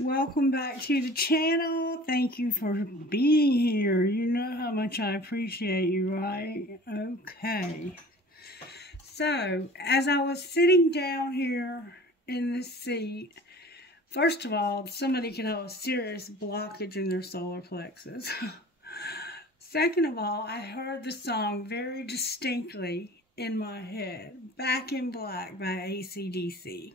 Welcome back to the channel. Thank you for being here. You know how much I appreciate you, right? Okay. So, as I was sitting down here in this seat, first of all, somebody can have a serious blockage in their solar plexus. Second of all, I heard the song very distinctly in my head, Back in Black by AC/DC.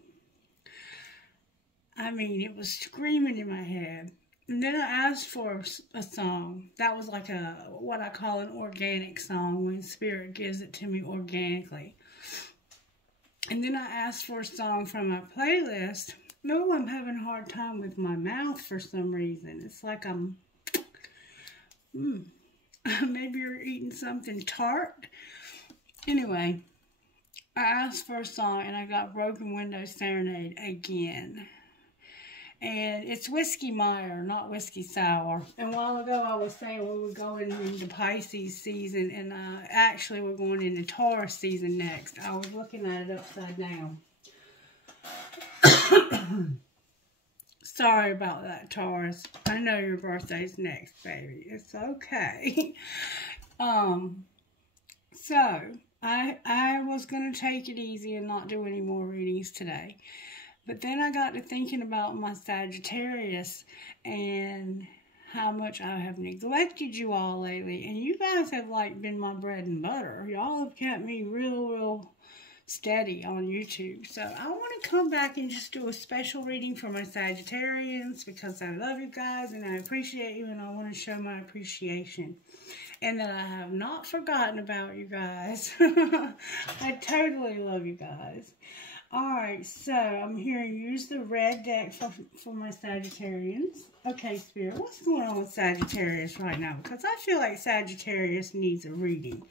I mean, it was screaming in my head. And then I asked for a song. That was like what I call an organic song, when Spirit gives it to me organically. And then I asked for a song from my playlist. No, I'm having a hard time with my mouth for some reason. It's like I'm, maybe you're eating something tart. Anyway, I asked for a song and I got Broken Window Serenade again. And it's Whiskey Meyer, not Whiskey Sour. And a while ago I was saying we were going into Pisces season, and actually we're going into Taurus season next. I was looking at it upside down. Sorry about that, Taurus. I know your birthday's next, baby. It's okay. So I was going to take it easy and not do any more readings today. But then I got to thinking about my Sagittarius and how much I have neglected you all lately. And you guys have like been my bread and butter. Y'all have kept me real steady on YouTube. So I want to come back and just do a special reading for my Sagittarians, because I love you guys and I appreciate you, and I want to show my appreciation. And that I have not forgotten about you guys. I totally love you guys. Alright, so I'm here to use the red deck for my Sagittarians. Okay, Spirit, what's going on with Sagittarius right now? Because I feel like Sagittarius needs a reading.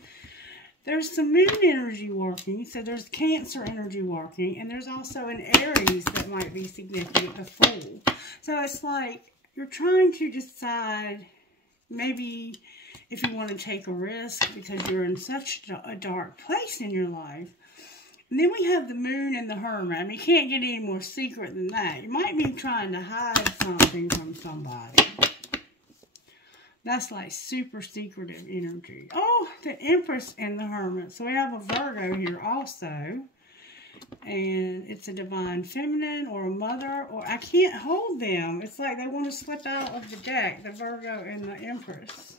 There's some moon energy working, so there's Cancer energy working, and there's also an Aries that might be significant, a Fool. So it's like you're trying to decide maybe if you want to take a risk because you're in such a dark place in your life. And then we have the Moon and the Hermit. I mean, you can't get any more secret than that. You might be trying to hide something from somebody. That's like super secretive energy. Oh, the Empress and the Hermit. So we have a Virgo here also. And it's a Divine Feminine or a Mother. Or I can't hold them. It's like they want to slip out of the deck. The Virgo and the Empress.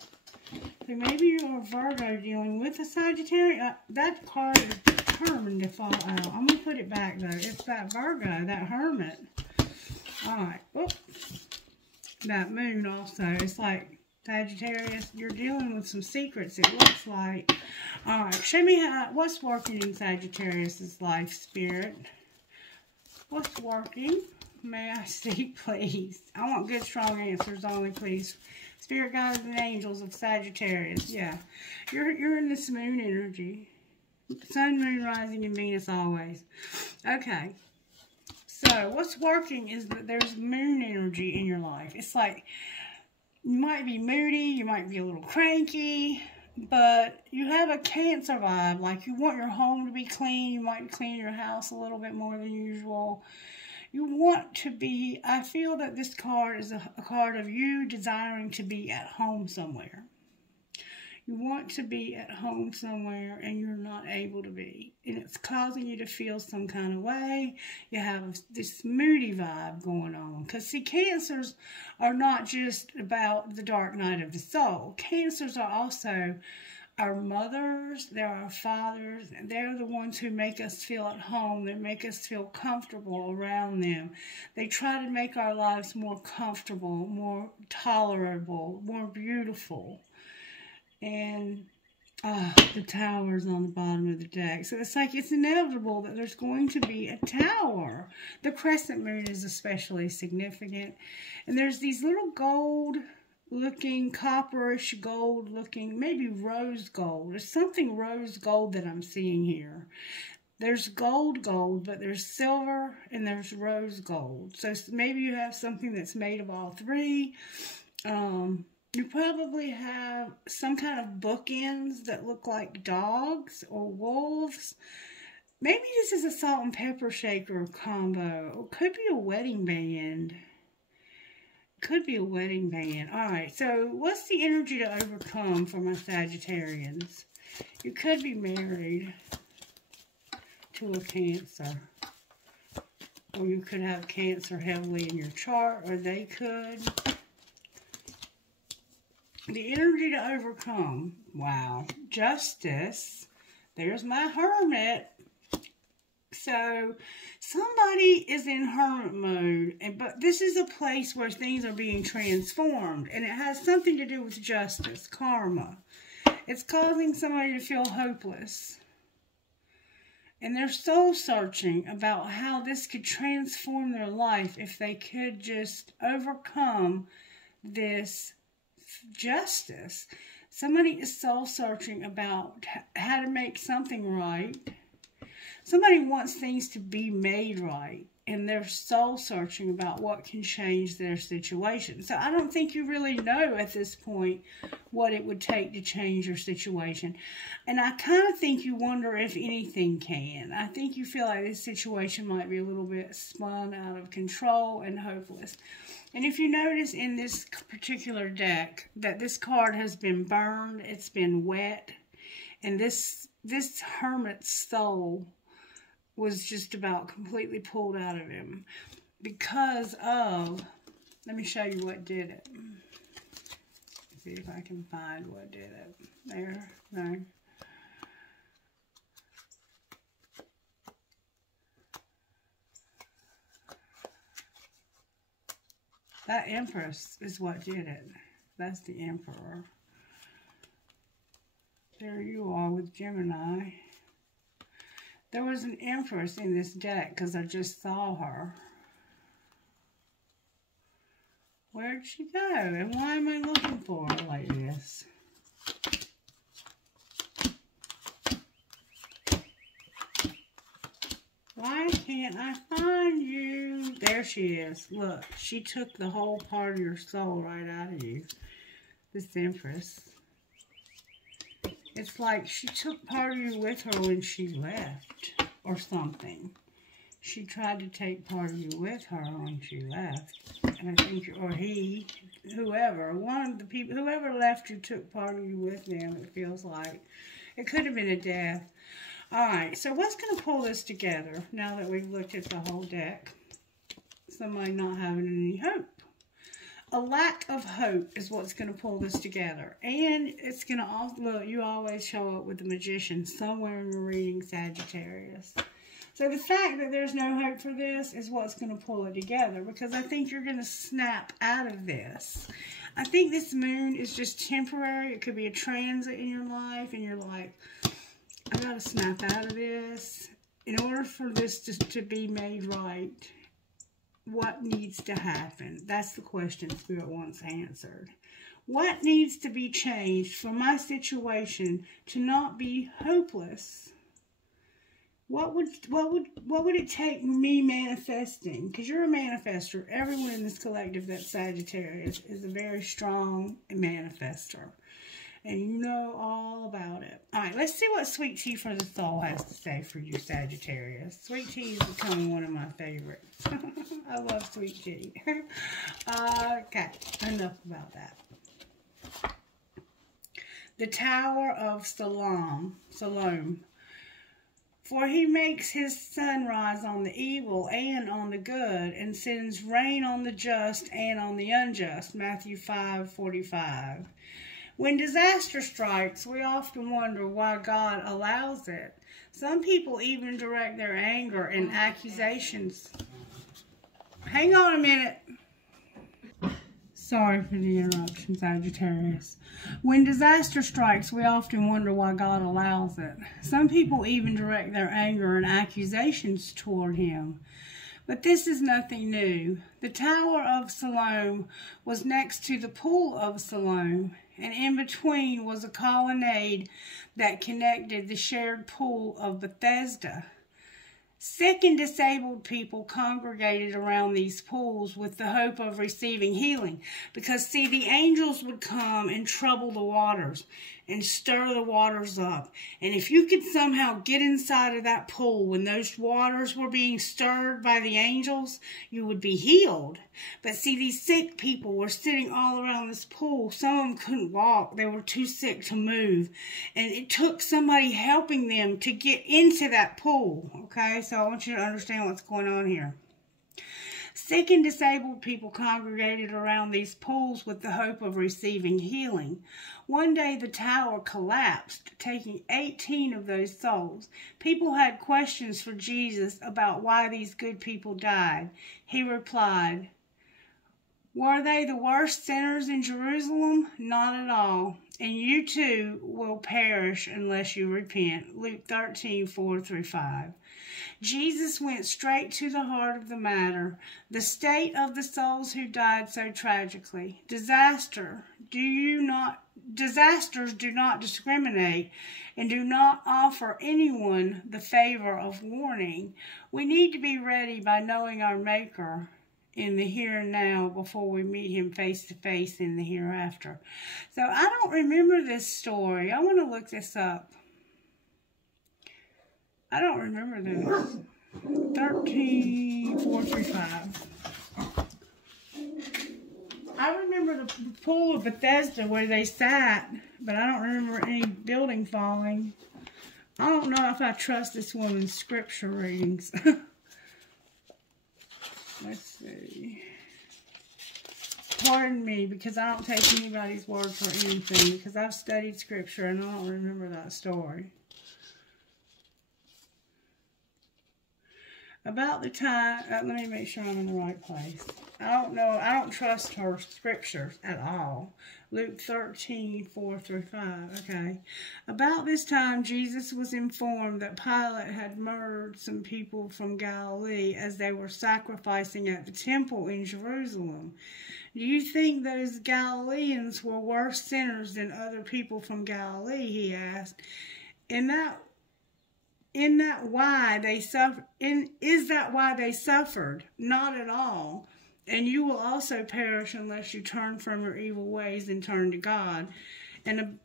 So maybe you're a Virgo dealing with a Sagittarius. That card is determined to fall out. I'm going to put it back though. It's that Virgo, that Hermit. Alright. That Moon also. It's like Sagittarius, you're dealing with some secrets, it looks like. Alright. Show me what's working in Sagittarius' life, Spirit. What's working? May I see, please? I want good, strong answers only, please. Spirit guides and angels of Sagittarius. Yeah. You're in this moon energy. Sun, moon, rising, and Venus always. Okay. So, what's working is that there's moon energy in your life. It's like, you might be moody, you might be a little cranky, but you have a Cancer vibe. Like, you want your home to be clean. You might clean your house a little bit more than usual. You want to be, I feel that this card is a card of you desiring to be at home somewhere. You want to be at home somewhere and you're not able to be. And it's causing you to feel some kind of way. You have this moody vibe going on. Because see, Cancers are not just about the dark night of the soul. Cancers are also our mothers, they're our fathers, and they're the ones who make us feel at home. They make us feel comfortable around them. They try to make our lives more comfortable, more tolerable, more beautiful. And the tower's on the bottom of the deck. So it's like it's inevitable that there's going to be a tower. The crescent moon is especially significant. And there's these little gold looking, copperish gold looking, maybe rose gold. There's something rose gold that I'm seeing here. There's gold, but there's silver and there's rose gold. So maybe you have something that's made of all three. You probably have some kind of bookends that look like dogs or wolves. Maybe this is a salt and pepper shaker combo. It could be a wedding band. could be a wedding band. All right, so what's the energy to overcome for my Sagittarians? You could be married to a Cancer. Or you could have Cancer heavily in your chart, or they could. The energy to overcome. Wow. Justice. There's my Hermit. So, somebody is in hermit mode, but this is a place where things are being transformed, and it has something to do with justice, karma. It's causing somebody to feel hopeless, and they're soul searching about how this could transform their life if they could just overcome this justice. Somebody is soul searching about how to make something right. Somebody wants things to be made right, and they're soul searching about what can change their situation. So I don't think you really know at this point what it would take to change your situation. And I kind of think you wonder if anything can. I think you feel like this situation might be a little bit spun out of control and hopeless. And if you notice in this particular deck that this card has been burned, it's been wet, and this hermit's soul was just about completely pulled out of him because of, let me show you what did it. See if I can find what did it. There, no. That Empress is what did it. That's the Emperor. There you are with Gemini. There was an Empress in this deck because I just saw her. Where'd she go? And why am I looking for her like this? Why can't I find you? There she is. Look, she took the whole part of your soul right out of you. This Empress. It's like she took part of you with her when she left, or something. She tried to take part of you with her when she left. And I think, or he, whoever, one of the people, whoever left you took part of you with them, it feels like. It could have been a death. Alright, so what's going to pull this together now that we've looked at the whole deck? Somebody not having any hope. A lack of hope is what's going to pull this together. And it's going to also, look, you always show up with the Magician somewhere in your reading, Sagittarius. So the fact that there's no hope for this is what's going to pull it together, because I think you're going to snap out of this. I think this moon is just temporary. It could be a transit in your life, and you're like, I got to snap out of this. In order for this to be made right, what needs to happen? That's the question Spirit wants answered. What needs to be changed for my situation to not be hopeless? What would it take me manifesting? Because you're a manifester. Everyone in this collective that's Sagittarius is a very strong manifester. And you know all about it. Alright, let's see what Sweet Tea for the Soul has to say for you, Sagittarius. Sweet Tea is becoming one of my favorites. I love Sweet Tea. Okay, enough about that. The Tower of Salome. For he makes his sun rise on the evil and on the good, and sends rain on the just and on the unjust. Matthew 5:45. When disaster strikes, we often wonder why God allows it. Some people even direct their anger and accusations. Hang on a minute. Sorry for the interruption, Sagittarius. When disaster strikes, we often wonder why God allows it. Some people even direct their anger and accusations toward him. But this is nothing new. The Tower of Salome was next to the Pool of Salome, and in between was a colonnade that connected the shared pool of Bethesda. Sick and disabled people congregated around these pools with the hope of receiving healing. Because, see, the angels would come and trouble the waters. and stir the waters up. And if you could somehow get inside of that pool when those waters were being stirred by the angels, you would be healed. But see, these sick people were sitting all around this pool. Some of them couldn't walk. They were too sick to move. And it took somebody helping them to get into that pool. Okay, so I want you to understand what's going on here. Sick and disabled people congregated around these pools with the hope of receiving healing. One day the tower collapsed, taking 18 of those souls. People had questions for Jesus about why these good people died. He replied, "Were they the worst sinners in Jerusalem? Not at all. And you too will perish unless you repent." Luke 13:4-5. Jesus went straight to the heart of the matter, the state of the souls who died so tragically. Disasters do not discriminate and do not offer anyone the favor of warning. We need to be ready by knowing our Maker in the here and now before we meet him face to face in the hereafter. So I don't remember this story. I want to look this up. I don't remember this. 13:4-5. I remember the pool of Bethesda where they sat, but I don't remember any building falling. I don't know if I trust this woman's scripture readings. Let's see. Pardon me, because I don't take anybody's word for anything, because I've studied scripture and I don't remember that story. About the time, let me make sure I'm in the right place. I don't know, I don't trust her scriptures at all. Luke 13:4-5, okay. About this time, Jesus was informed that Pilate had murdered some people from Galilee as they were sacrificing at the temple in Jerusalem. Do you think those Galileans were worse sinners than other people from Galilee, he asked. Is that why they suffered? Not at all. And you will also perish unless you turn from your evil ways and turn to God. And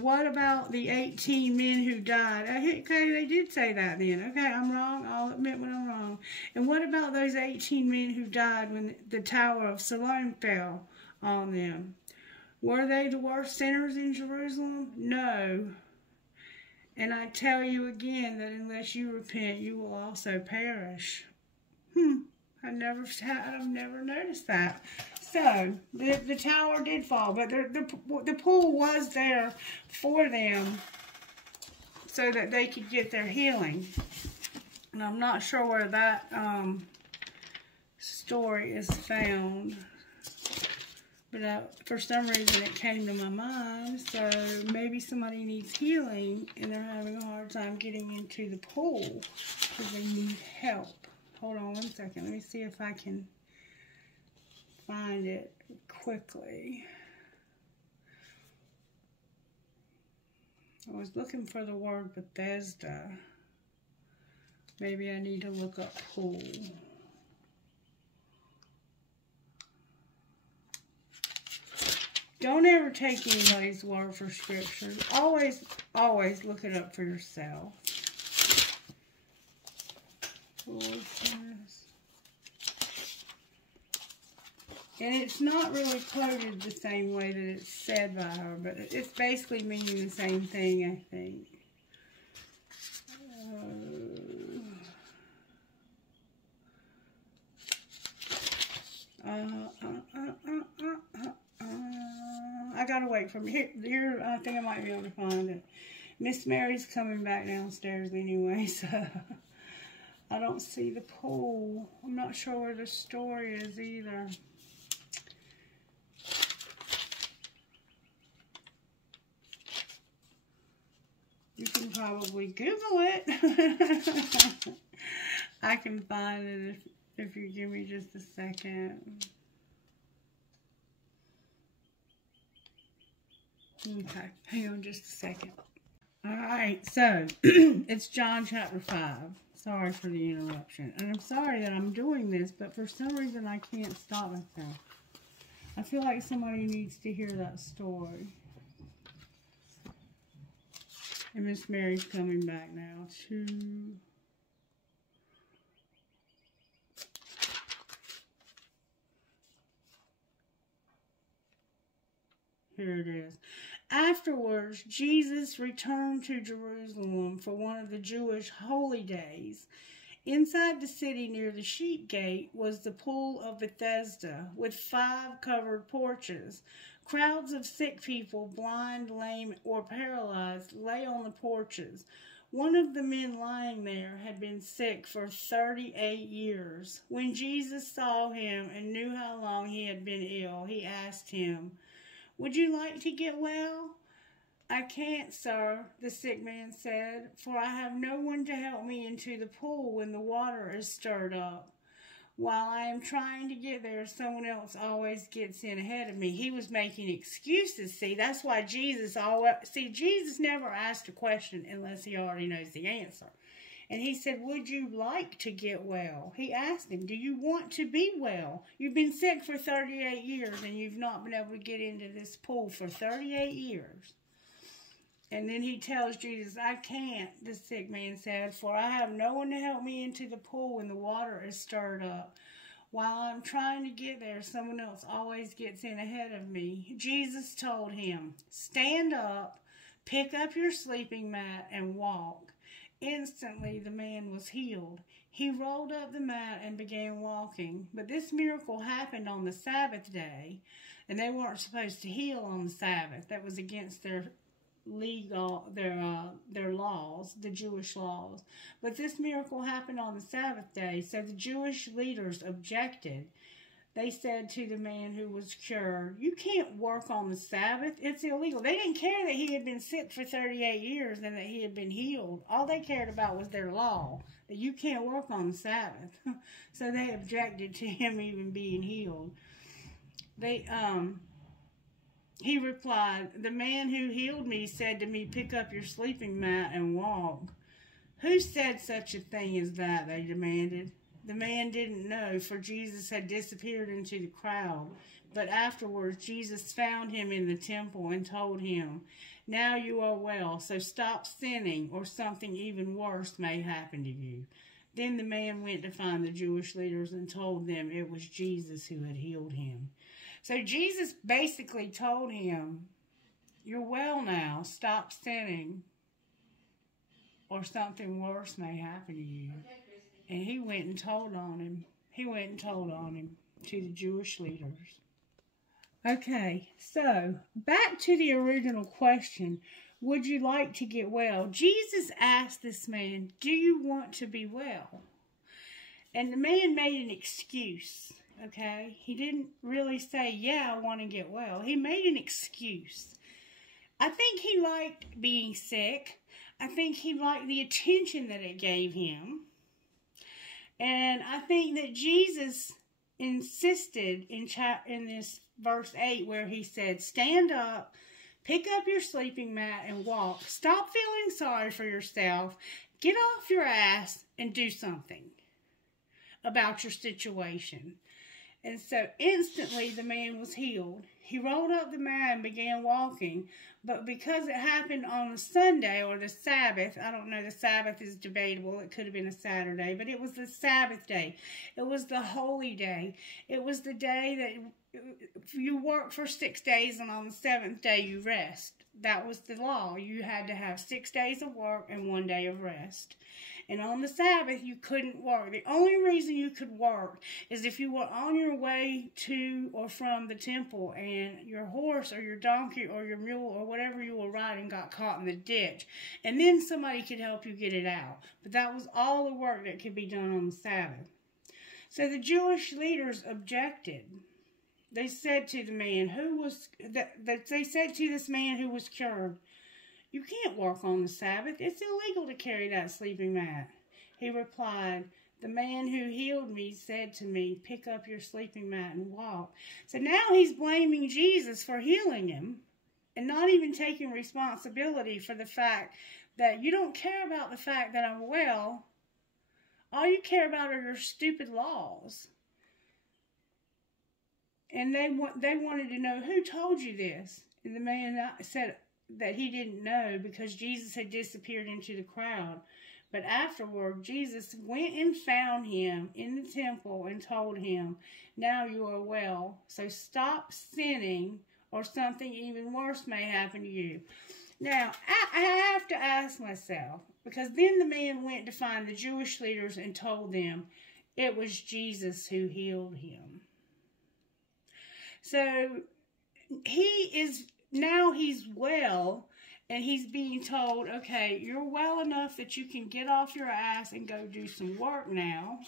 what about the 18 men who died? Okay, they did say that then. Okay, I'm wrong. I'll admit when I'm wrong. And what about those 18 men who died when the Tower of Siloam fell on them? Were they the worst sinners in Jerusalem? No. And I tell you again that unless you repent, you will also perish. I've never noticed that. So, the tower did fall, but the pool was there for them so that they could get their healing. And I'm not sure where that story is found. But for some reason it came to my mind, so maybe somebody needs healing and they're having a hard time getting into the pool because they need help. Hold on one second. Let me see if I can find it quickly. I was looking for the word Bethesda. Maybe I need to look up pool. Don't ever take anybody's word for scripture. Always look it up for yourself. And it's not really quoted the same way that it's said by her, but it's basically meaning the same thing, I think. I gotta wait for me. Here, I think I might be able to find it. Miss Mary's coming back downstairs anyway, so I don't see the pool. I'm not sure where the story is either. You can probably Google it. I can find it if you give me just a second. Okay, hang on just a second. Alright, so it's John chapter 5. Sorry for the interruption. And I'm sorry that I'm doing this, but for some reason I can't stop myself. I feel like somebody needs to hear that story. And Miss Mary's coming back now to... Here it is. Afterwards, Jesus returned to Jerusalem for one of the Jewish holy days. Inside the city near the sheep gate was the pool of Bethesda with 5 covered porches. Crowds of sick people, blind, lame, or paralyzed, lay on the porches. One of the men lying there had been sick for 38 years. When Jesus saw him and knew how long he had been ill, he asked him, "Would you like to get well?" "I can't, sir," the sick man said, "for I have no one to help me into the pool when the water is stirred up. While I am trying to get there, someone else always gets in ahead of me." He was making excuses. See, that's why Jesus Jesus never asked a question unless he already knows the answer. And he said, "Would you like to get well?" He asked him, "Do you want to be well? You've been sick for 38 years and you've not been able to get into this pool for 38 years. And then he tells Jesus, "I can't," the sick man said, "for I have no one to help me into the pool when the water is stirred up. While I'm trying to get there, someone else always gets in ahead of me." Jesus told him, "Stand up, pick up your sleeping mat, and walk." Instantly, the man was healed. He rolled up the mat and began walking. But this miracle happened on the Sabbath day, and they weren't supposed to heal on the Sabbath. That was against their their laws, the Jewish laws. But this miracle happened on the Sabbath day, so the Jewish leaders objected. They said to the man who was cured, "You can't work on the Sabbath. It's illegal." They didn't care that he had been sick for 38 years and that he had been healed. All they cared about was their law, that you can't work on the Sabbath. So they objected to him even being healed. He replied, "The man who healed me said to me, 'Pick up your sleeping mat and walk.'" "Who said such a thing as that?" they demanded. The man didn't know, for Jesus had disappeared into the crowd. But afterwards, Jesus found him in the temple and told him, "Now you are well, so stop sinning, or something even worse may happen to you." Then the man went to find the Jewish leaders and told them it was Jesus who had healed him. So Jesus basically told him, "You're well now, stop sinning, or something worse may happen to you." And he went and told on him. He went and told on him to the Jewish leaders. Okay, so back to the original question, would you like to get well? Jesus asked this man, "Do you want to be well?" And the man made an excuse, okay? He didn't really say, "Yeah, I want to get well." He made an excuse. I think he liked being sick. I think he liked the attention that it gave him. And I think that Jesus insisted in this verse 8 where he said, "Stand up, pick up your sleeping mat, and walk. Stop feeling sorry for yourself. Get off your ass and do something about your situation." And so instantly the man was healed. He rolled up the mat and began walking. But because it happened on a Sunday or the Sabbath, I don't know, the Sabbath is debatable. It could have been a Saturday, but it was the Sabbath day. It was the holy day. It was the day that you work for 6 days and on the 7th day you rest. That was the law. You had to have 6 days of work and 1 day of rest. And on the Sabbath, you couldn't work. The only reason you could work is if you were on your way to or from the temple and your horse or your donkey or your mule or whatever you were riding got caught in the ditch. And then somebody could help you get it out. But that was all the work that could be done on the Sabbath. So the Jewish leaders objected. They said to the man they said to this man who was cured, "You can't work on the Sabbath. It's illegal to carry that sleeping mat." He replied, "The man who healed me said to me, 'Pick up your sleeping mat and walk.'" So now he's blaming Jesus for healing him and not even taking responsibility for the fact that you don't care about the fact that I'm well. All you care about are your stupid laws. And they wanted to know, "Who told you this?" And the man said, that he didn't know because Jesus had disappeared into the crowd. But afterward, Jesus went and found him in the temple and told him, "Now you are well, so stop sinning or something even worse may happen to you." Now, I have to ask myself, because then the man went to find the Jewish leaders and told them it was Jesus who healed him. So now he's well, and he's being told, okay, you're well enough that you can get off your ass and go do some work now.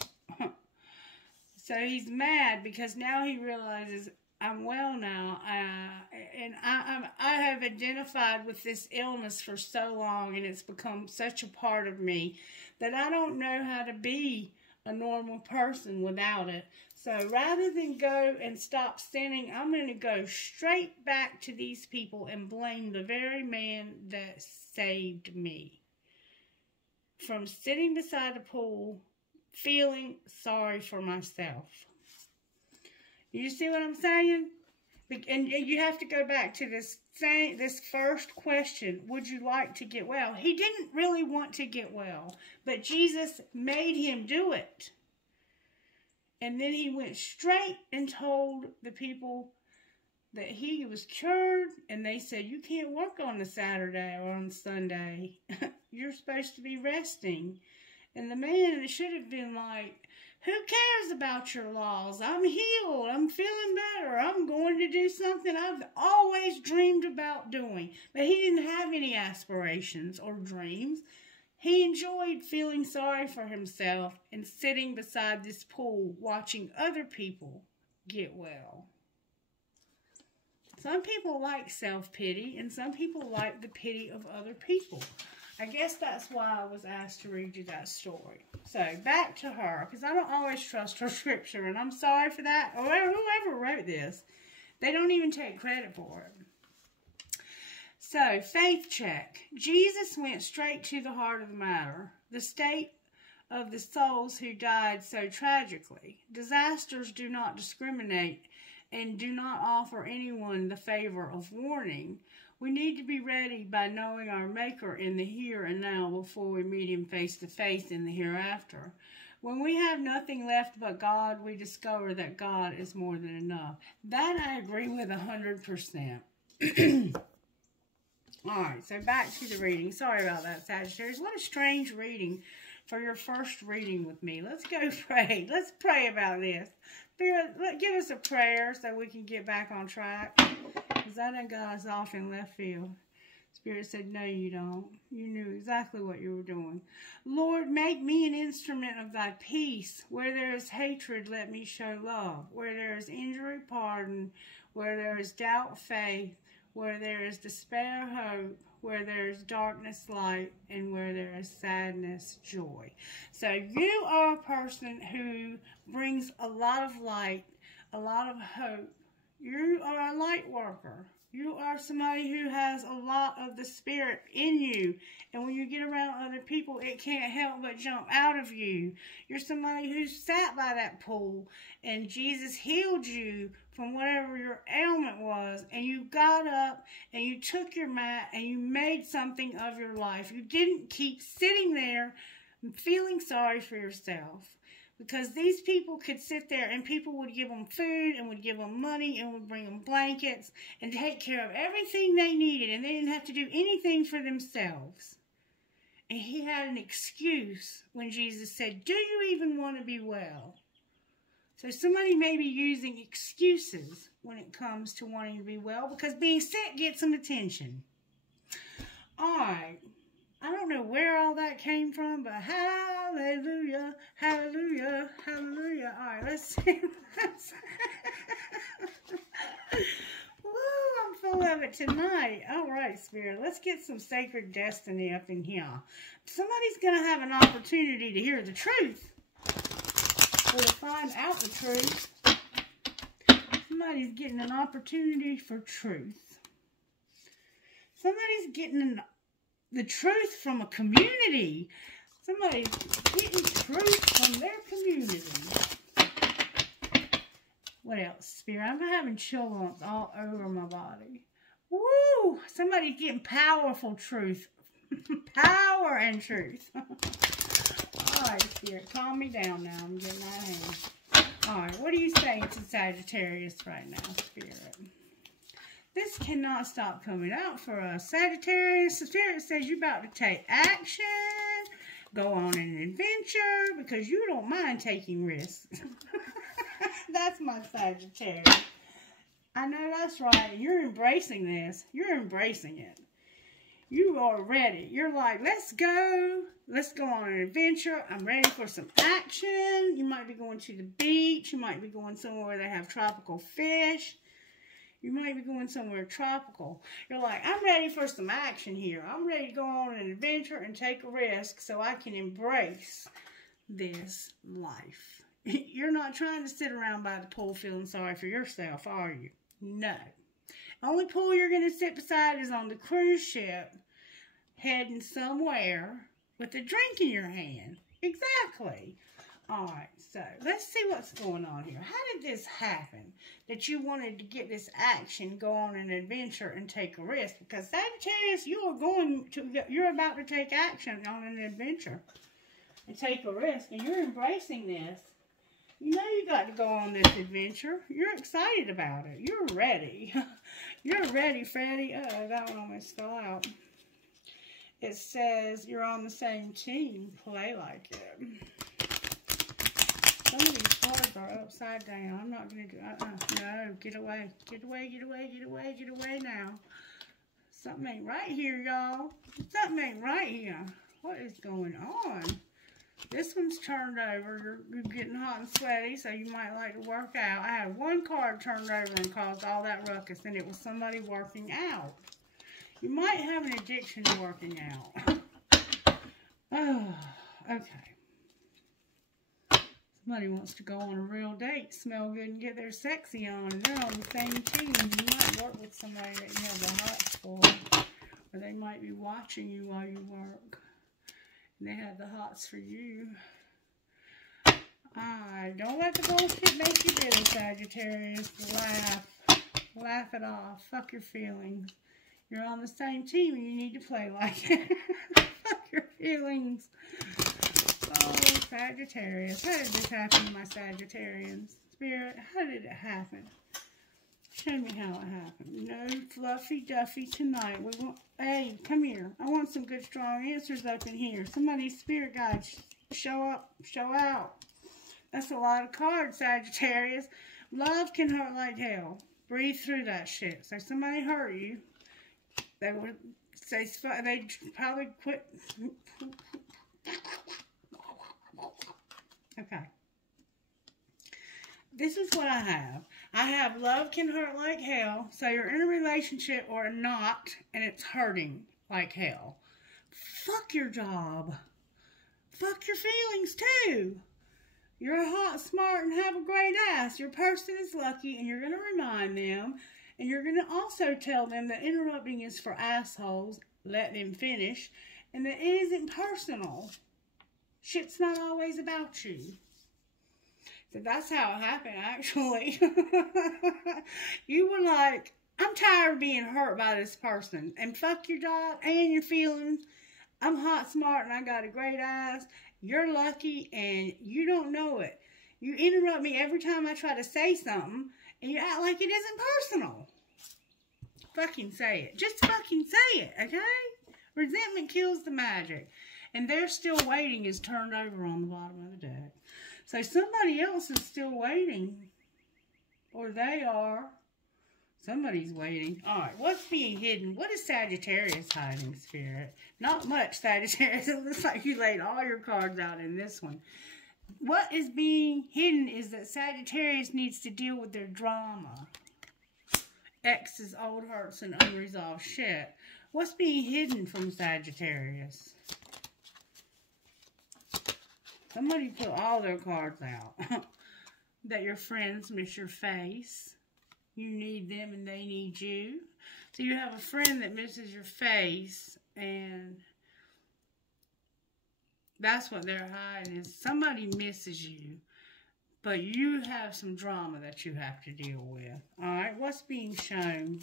So he's mad because now he realizes, I'm well now, and I have identified with this illness for so long, and it's become such a part of me that I don't know how to be a normal person without it. So rather than go and stop sinning, I'm going to go straight back to these people and blame the very man that saved me from sitting beside a pool feeling sorry for myself. You see what I'm saying? And you have to go back to this first question. Would you like to get well? He didn't really want to get well, but Jesus made him do it. And then he went straight and told the people that he was cured, and they said, you can't work on a Saturday or on Sunday. You're supposed to be resting. And the man should have been like, who cares about your laws? I'm healed. I'm feeling better. I'm going to do something I've always dreamed about doing. But he didn't have any aspirations or dreams. He enjoyed feeling sorry for himself and sitting beside this pool watching other people get well. Some people like self-pity, and some people like the pity of other people. I guess that's why I was asked to read you that story. So, back to her, because I don't always trust her scripture, and I'm sorry for that. Or whoever wrote this, they don't even take credit for it. So, faith check. Jesus went straight to the heart of the matter, the state of the souls who died so tragically. Disasters do not discriminate and do not offer anyone the favor of warning. We need to be ready by knowing our Maker in the here and now before we meet him face to face in the hereafter. When we have nothing left but God, we discover that God is more than enough. That I agree with 100%. Alright, so back to the reading. Sorry about that, Sagittarius. What a strange reading for your first reading with me. Let's go pray. Let's pray about this. Spirit, give us a prayer so we can get back on track. Because that done got us off in left field. Spirit said, no, you don't. You knew exactly what you were doing. Lord, make me an instrument of thy peace. Where there is hatred, let me show love. Where there is injury, pardon. Where there is doubt, faith. Where there is despair, hope. Where there is darkness, light. And where there is sadness, joy. So you are a person who brings a lot of light, a lot of hope. You are a light worker. You are somebody who has a lot of the Spirit in you. And when you get around other people, it can't help but jump out of you. You're somebody who sat by that pool and Jesus healed you from whatever your ailment was. And you got up and you took your mat and you made something of your life. You didn't keep sitting there feeling sorry for yourself. Because these people could sit there and people would give them food and would give them money and would bring them blankets and take care of everything they needed, and they didn't have to do anything for themselves. And he had an excuse when Jesus said, do you even want to be well? So somebody may be using excuses when it comes to wanting to be well because being sick gets some attention. Alright. I don't know where all that came from, but hallelujah, hallelujah, hallelujah. All right, let's see. Woo, I'm full of it tonight. All right, Spirit, let's get some sacred destiny up in here. Somebody's going to have an opportunity to hear the truth or to find out the truth. Somebody's getting an opportunity for truth. Somebody's getting the truth from a community. Somebody's getting truth from their community. What else, Spirit? I'm having chill bumps all over my body. Woo! Somebody's getting powerful truth. Power and truth. Alright, Spirit, calm me down now. I'm getting out of hand. Alright, what are you saying to Sagittarius right now, Spirit? This cannot stop coming out for us. Sagittarius, the Spirit says you're about to take action. Go on an adventure because you don't mind taking risks. That's my Sagittarius. I know that's right. You're embracing this. You're embracing it. You are ready. You're like, let's go. Let's go on an adventure. I'm ready for some action. You might be going to the beach. You might be going somewhere where they have tropical fish. You might be going somewhere tropical. You're like, I'm ready for some action here. I'm ready to go on an adventure and take a risk so I can embrace this life. You're not trying to sit around by the pool feeling sorry for yourself, are you? No. Only pool you're going to sit beside is on the cruise ship, heading somewhere with a drink in your hand. Exactly. All right, so let's see what's going on here. How did this happen that you wanted to get this action, go on an adventure, and take a risk? Because Sagittarius, you're about to take action on an adventure and take a risk, and you're embracing this. You know you got to go on this adventure. You're excited about it. You're ready. You're ready, Freddie. Uh-oh, that one almost fell out. It says you're on the same team. Play like it. Some of these cards are upside down. I'm not going to do no, get away. Get away, get away, get away, get away now. Something ain't right here, y'all. Something ain't right here. What is going on? This one's turned over. You're getting hot and sweaty, so you might like to work out. I had one card turned over and caused all that ruckus, and it was somebody working out. You might have an addiction to working out. Oh, okay. Somebody wants to go on a real date, smell good, and get their sexy on, and they're on the same team. You might work with somebody that you have the hots for, or they might be watching you while you work, and they have the hots for you. Don't let the bullshit make you bitter, Sagittarius. Laugh. Laugh it off. Fuck your feelings. You're on the same team, and you need to play like it. Fuck your feelings. Oh, Sagittarius. How did this happen to my Sagittarians? Spirit, how did it happen? Show me how it happened. No fluffy duffy tonight. Hey, come here. I want some good strong answers up in here. Somebody, spirit guides, show up, show out. That's a lot of cards, Sagittarius. Love can hurt like hell. Breathe through that shit. So somebody hurt you. They would say, they'd probably quit. Okay. This is what I have. I have love can hurt like hell. So you're in a relationship or not, and it's hurting like hell. Fuck your job. Fuck your feelings too. You're hot, smart, and have a great ass. Your person is lucky, and you're going to remind them. And you're going to also tell them that interrupting is for assholes. Let them finish. And that it isn't personal. Shit's not always about you. So that's how it happened, actually. You were like, I'm tired of being hurt by this person. And fuck your job and your feelings. I'm hot, smart, and I got a great ass. You're lucky, and you don't know it. You interrupt me every time I try to say something, and you act like it isn't personal. Fucking say it. Just fucking say it, okay? Resentment kills the magic. And they're still waiting is turned over on the bottom of the deck. So somebody else is still waiting. Or they are. Somebody's waiting. Alright, what's being hidden? What is Sagittarius hiding, Spirit? Not much, Sagittarius. It looks like you laid all your cards out in this one. What is being hidden is that Sagittarius needs to deal with their drama. Exes, old hurts, and unresolved shit. What's being hidden from Sagittarius? Somebody put all their cards out. That your friends miss your face. You need them and they need you. So you have a friend that misses your face, and that's what they're hiding is somebody misses you, but you have some drama that you have to deal with. Alright, what's being shown?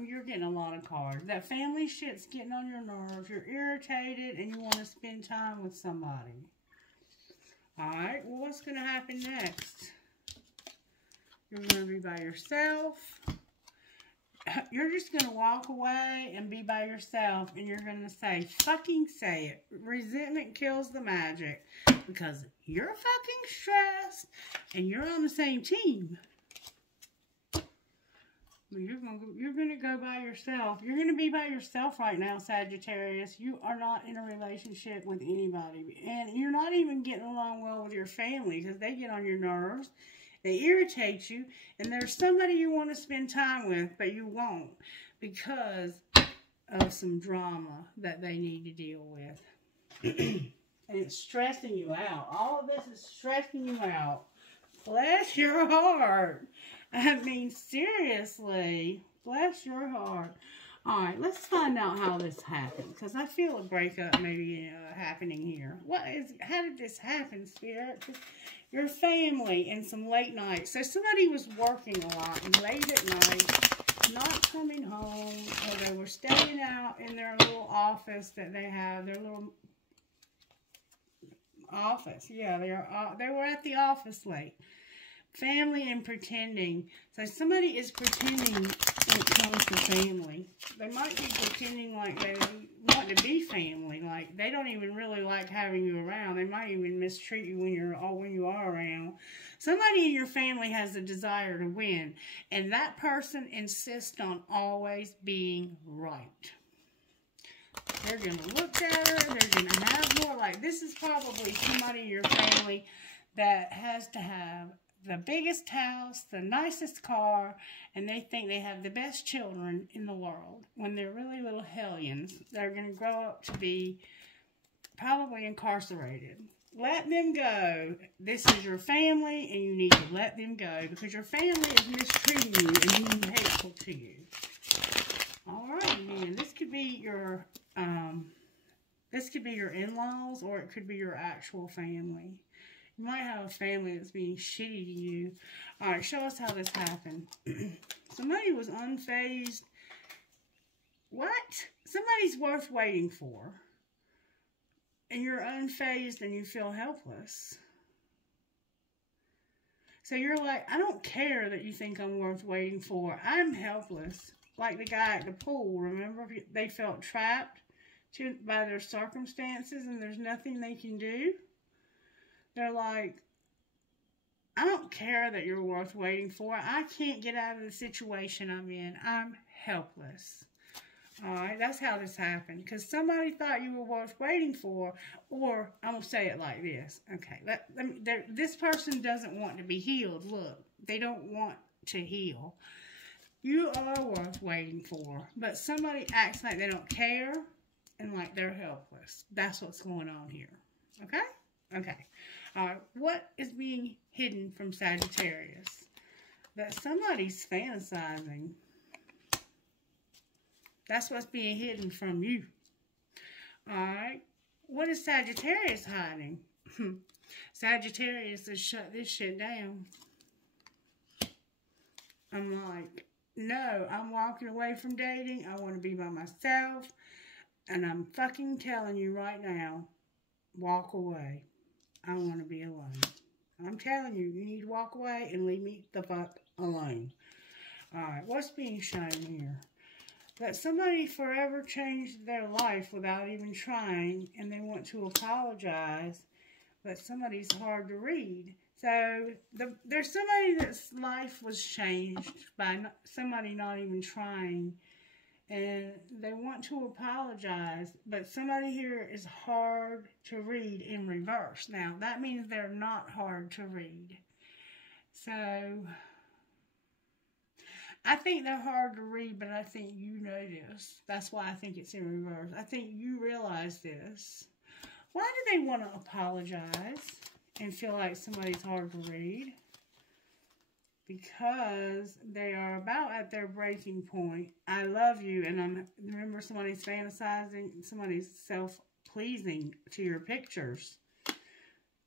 mean, you're getting a lot of cards. That family shit's getting on your nerves. You're irritated and you want to spend time with somebody. Alright, well, what's going to happen next? You're going to be by yourself. You're just going to walk away and be by yourself, and you're going to say, fucking say it. Resentment kills the magic, because you're fucking stressed and you're on the same team. You're going to go by yourself. You're going to be by yourself right now, Sagittarius. You are not in a relationship with anybody, and you're not even getting along well with your family, because they get on your nerves. They irritate you, and there's somebody you want to spend time with, but you won't because of some drama that they need to deal with. And it's stressing you out. All of this is stressing you out. Bless your heart. I mean, seriously. Bless your heart. Alright, let's find out how this happened, because I feel a breakup maybe happening here. How did this happen, Spirit? Your family and some late nights. So somebody was working a lot and late at night, not coming home, or they were staying out in their little office that they have, their little office. Yeah, they were at the office late. Family and pretending. So somebody is pretending when it comes to family. They might be pretending like they want to be family. Like they don't even really like having you around. They might even mistreat you when you are around. Somebody in your family has a desire to win, and that person insists on always being right. They're going to look at her. They're going to have more. Like this is probably somebody in your family that has to have the biggest house, the nicest car, and they think they have the best children in the world. When they're really little hellions, they're going to grow up to be probably incarcerated. Let them go. This is your family, and you need to let them go, because your family is mistreating you and being hateful to you. Alright, man. This could be your in-laws, or it could be your actual family. You might have a family that's being shitty to you. Alright, show us how this happened. Somebody was unfazed. What? Somebody's worth waiting for. And you're unfazed and you feel helpless. So you're like, I don't care that you think I'm worth waiting for. I'm helpless. Like the guy at the pool, remember? They felt trapped by their circumstances and there's nothing they can do. They're like, I don't care that you're worth waiting for. I can't get out of the situation I'm in. I'm helpless. Alright, that's how this happened. Because somebody thought you were worth waiting for. Or, I'm going to say it like this. Okay, this person doesn't want to be healed. Look, they don't want to heal. You are worth waiting for. But somebody acts like they don't care and like they're helpless. That's what's going on here. Okay? Okay. Alright, what is being hidden from Sagittarius? That somebody's fantasizing. That's what's being hidden from you. Alright, what is Sagittarius hiding? Sagittarius has shut this shit down. I'm like, no, I'm walking away from dating. I want to be by myself. And I'm fucking telling you right now, walk away. I want to be alone. I'm telling you, you need to walk away and leave me the fuck alone. Alright, what's being shown here? That somebody forever changed their life without even trying, and they want to apologize, but somebody's hard to read. So, there's somebody that's life was changed by somebody not even trying, and they want to apologize, but somebody here is hard to read in reverse. Now, that means they're not hard to read. So, I think they're hard to read, but I think you know this. That's why I think it's in reverse. I think you realize this. Why do they want to apologize and feel like somebody's hard to read? Because they are about at their breaking point. I love you, and remember somebody's fantasizing, somebody's self-pleasing to your pictures.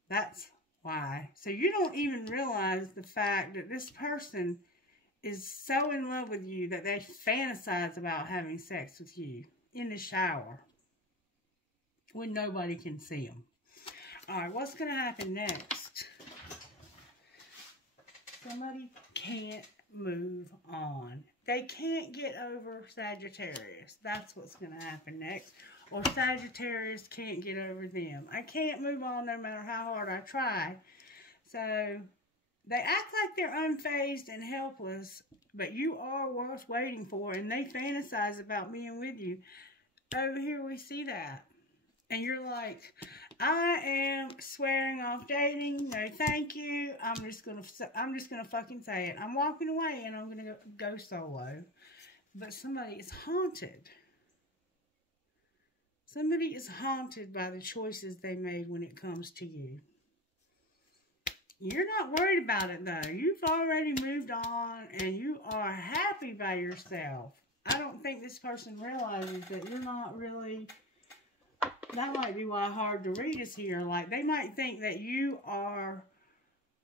That's why. So you don't even realize the fact that this person is so in love with you that they fantasize about having sex with you in the shower when nobody can see them. All right, what's going to happen next? Somebody can't move on. They can't get over Sagittarius. That's what's going to happen next. Or Sagittarius can't get over them. I can't move on no matter how hard I try. So they act like they're unfazed and helpless, but you are worth waiting for, and they fantasize about being with you. Over here we see that. And you're like, I am swearing off dating. No, thank you. I'm just gonna fucking say it. I'm walking away and I'm gonna go solo. But somebody is haunted. Somebody is haunted by the choices they made when it comes to you. You're not worried about it though. You've already moved on and you are happy by yourself. I don't think this person realizes that you're not really. That might be why hard to read is here. Like, they might think that you are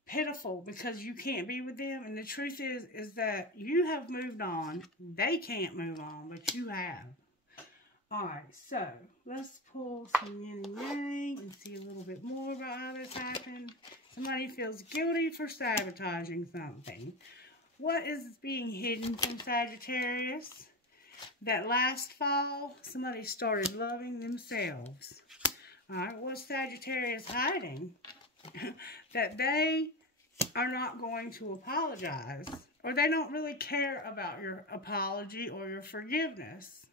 pitiful because you can't be with them. And the truth is that you have moved on. They can't move on, but you have. Alright, so let's pull some yin and yang and see a little bit more about how this happened. Somebody feels guilty for sabotaging something. What is being hidden from Sagittarius? That last fall, somebody started loving themselves. Alright, what's Sagittarius hiding? That they are not going to apologize. Or they don't really care about your apology or your forgiveness.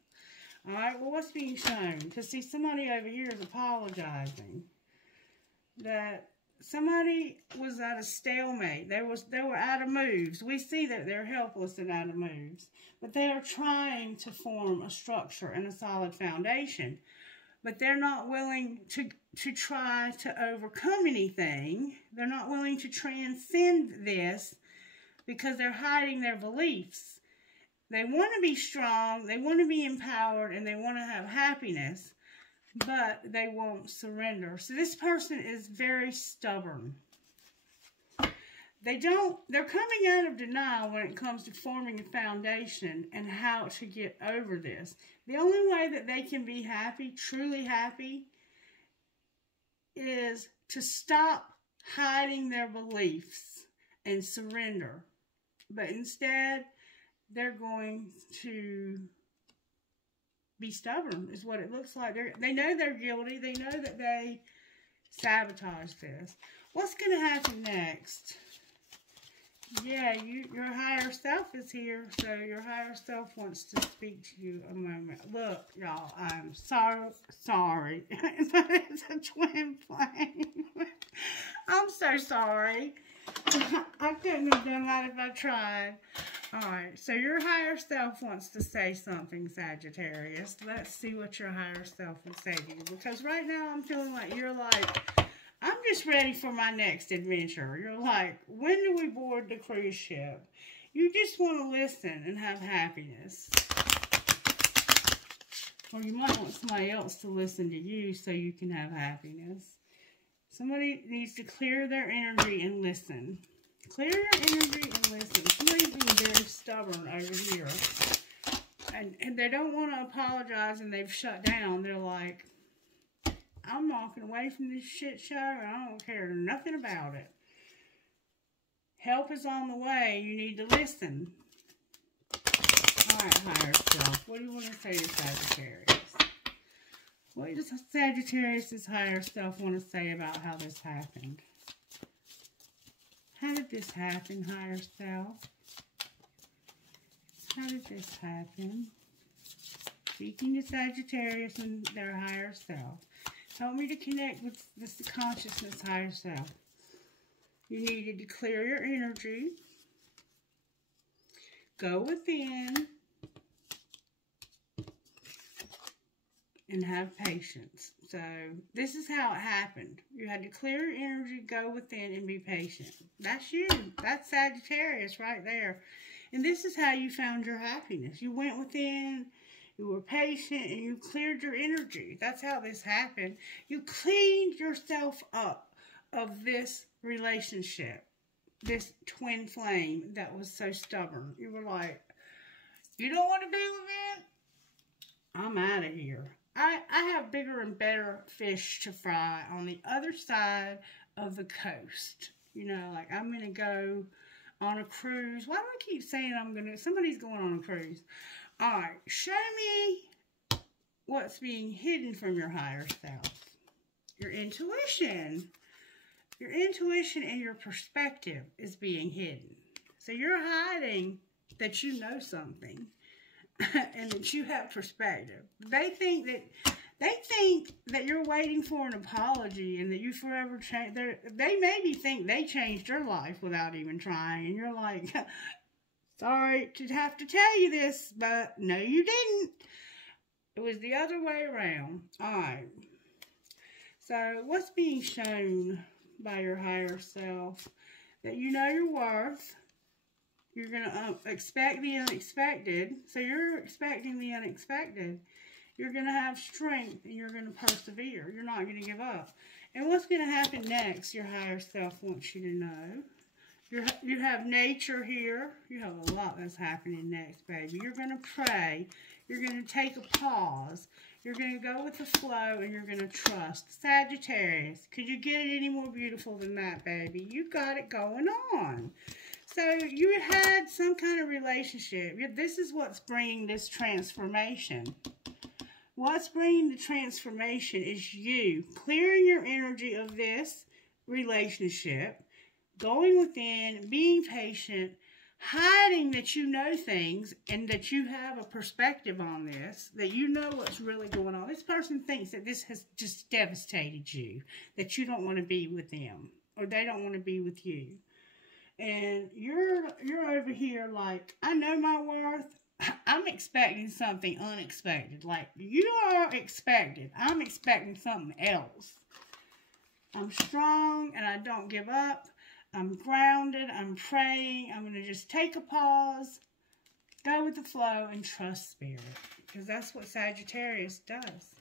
Alright, well, what's being shown? Because, see, somebody over here is apologizing. That somebody was at a stalemate. They were out of moves. We see that they're helpless and out of moves. But they are trying to form a structure and a solid foundation. But they're not willing to try to overcome anything. They're not willing to transcend this because they're hiding their beliefs. They want to be strong, they want to be empowered, and they want to have happiness. But they won't surrender. So this person is very stubborn. They're coming out of denial when it comes to forming a foundation and how to get over this. The only way that they can be happy, truly happy, is to stop hiding their beliefs and surrender. But instead, they're going to be stubborn, is what it looks like. They know they're guilty. They know that they sabotaged this. What's going to happen next? Yeah, your higher self is here, so your higher self wants to speak to you a moment. Look, y'all, I'm sorry. It's a twin flame. I'm so sorry. I couldn't have done that if I tried. Alright, so your higher self wants to say something, Sagittarius. Let's see what your higher self will say to you. Because right now I'm feeling like you're like, I'm just ready for my next adventure. You're like, when do we board the cruise ship? You just want to listen and have happiness. Or you might want somebody else to listen to you so you can have happiness. Somebody needs to clear their energy and listen. Clear your energy and listen. Somebody's being very stubborn over here. And they don't want to apologize and they've shut down. They're like, I'm walking away from this shit show and I don't care nothing about it. Help is on the way. You need to listen. Alright, higher self. What do you want to say to Sagittarius? What does Sagittarius' higher self want to say about how this happened? How did this happen, higher self? How did this happen? Speaking to Sagittarius and their higher self. Help me to connect with this consciousness higher self. You needed to clear your energy. Go within. And have patience. So, this is how it happened. You had to clear your energy, go within, and be patient. That's you. That's Sagittarius right there. And this is how you found your happiness. You went within, you were patient, and you cleared your energy. That's how this happened. You cleaned yourself up of this relationship. this twin flame that was so stubborn. You were like, you don't want to be with it? I'm out of here. I have bigger and better fish to fry on the other side of the coast. You know, like I'm going to go on a cruise. Why do I keep saying somebody's going on a cruise? All right, show me what's being hidden from your higher self. Your intuition. Your intuition and your perspective is being hidden. So you're hiding that you know something and that you have perspective. They think that you're waiting for an apology and that you forever change. They maybe think they changed your life without even trying, and you're like, sorry to have to tell you this, but no, you didn't. It was the other way around. All right. So what's being shown by your higher self? That you know your worth. You're going to expect the unexpected. So you're expecting the unexpected. You're going to have strength and you're going to persevere. You're not going to give up. And what's going to happen next, your higher self wants you to know. You have nature here. You have a lot that's happening next, baby. You're going to pray. You're going to take a pause. You're going to go with the flow and you're going to trust. Sagittarius, could you get it any more beautiful than that, baby? You got it going on. So you had some kind of relationship. This is what's bringing this transformation. What's bringing the transformation is you clearing your energy of this relationship, going within, being patient, hiding that you know things and that you have a perspective on this, that you know what's really going on. This person thinks that this has just devastated you, that you don't want to be with them or they don't want to be with you. And you're over here like, I know my worth. I'm expecting something unexpected. Like, you are expected. I'm expecting something else. I'm strong and I don't give up. I'm grounded. I'm praying. I'm going to just take a pause, go with the flow, and trust spirit. Because that's what Sagittarius does.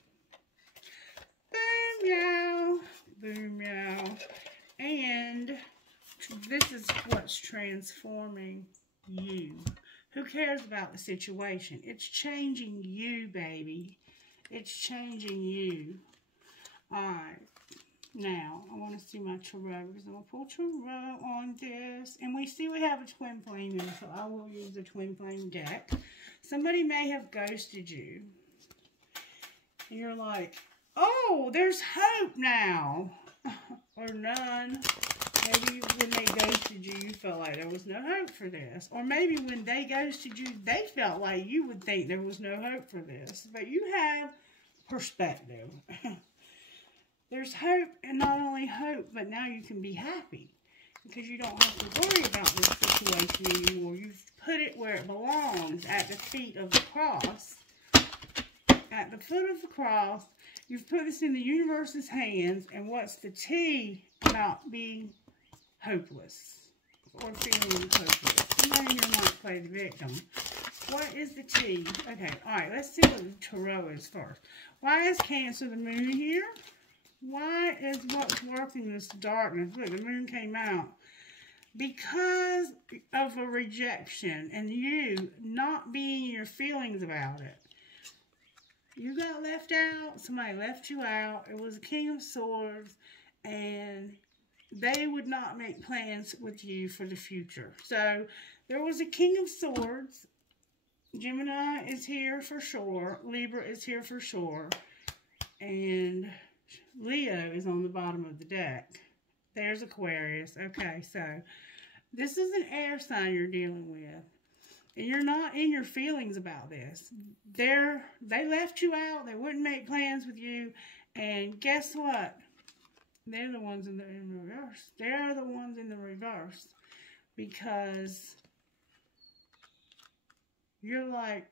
Boom, meow. Boom, meow. And this is what's transforming you. Who cares about the situation? It's changing you, baby. It's changing you. Alright. Now, I want to see my tarot because I'm going to pull tarot on this. And we have a twin flame here, so I will use the twin flame deck. Somebody may have ghosted you. And you're like, oh, there's hope now. Or none. Maybe when they ghosted you, you felt like there was no hope for this. Or maybe when they ghosted you, they felt like you would think there was no hope for this. But you have perspective. There's hope, and not only hope, but now you can be happy. Because you don't have to worry about this situation anymore. You've put it where it belongs, at the feet of the cross. At the foot of the cross, you've put this in the universe's hands. And what's the T about being hopeless or feeling hopeless? Somebody here might play the victim. What is the T? Okay, alright, let's see what the tarot is first. Why is Cancer the moon here? Why is what's working this darkness? Look, the moon came out. Because of a rejection and you not being your feelings about it. You got left out. Somebody left you out. It was a King of Swords. And they would not make plans with you for the future. So, there was a King of Swords. Gemini is here for sure. Libra is here for sure. And Leo is on the bottom of the deck. There's Aquarius. Okay, so this is an air sign you're dealing with. And you're not in your feelings about this. They left you out. They wouldn't make plans with you. And guess what? They're the ones in reverse. They're the ones in the reverse. Because you're like,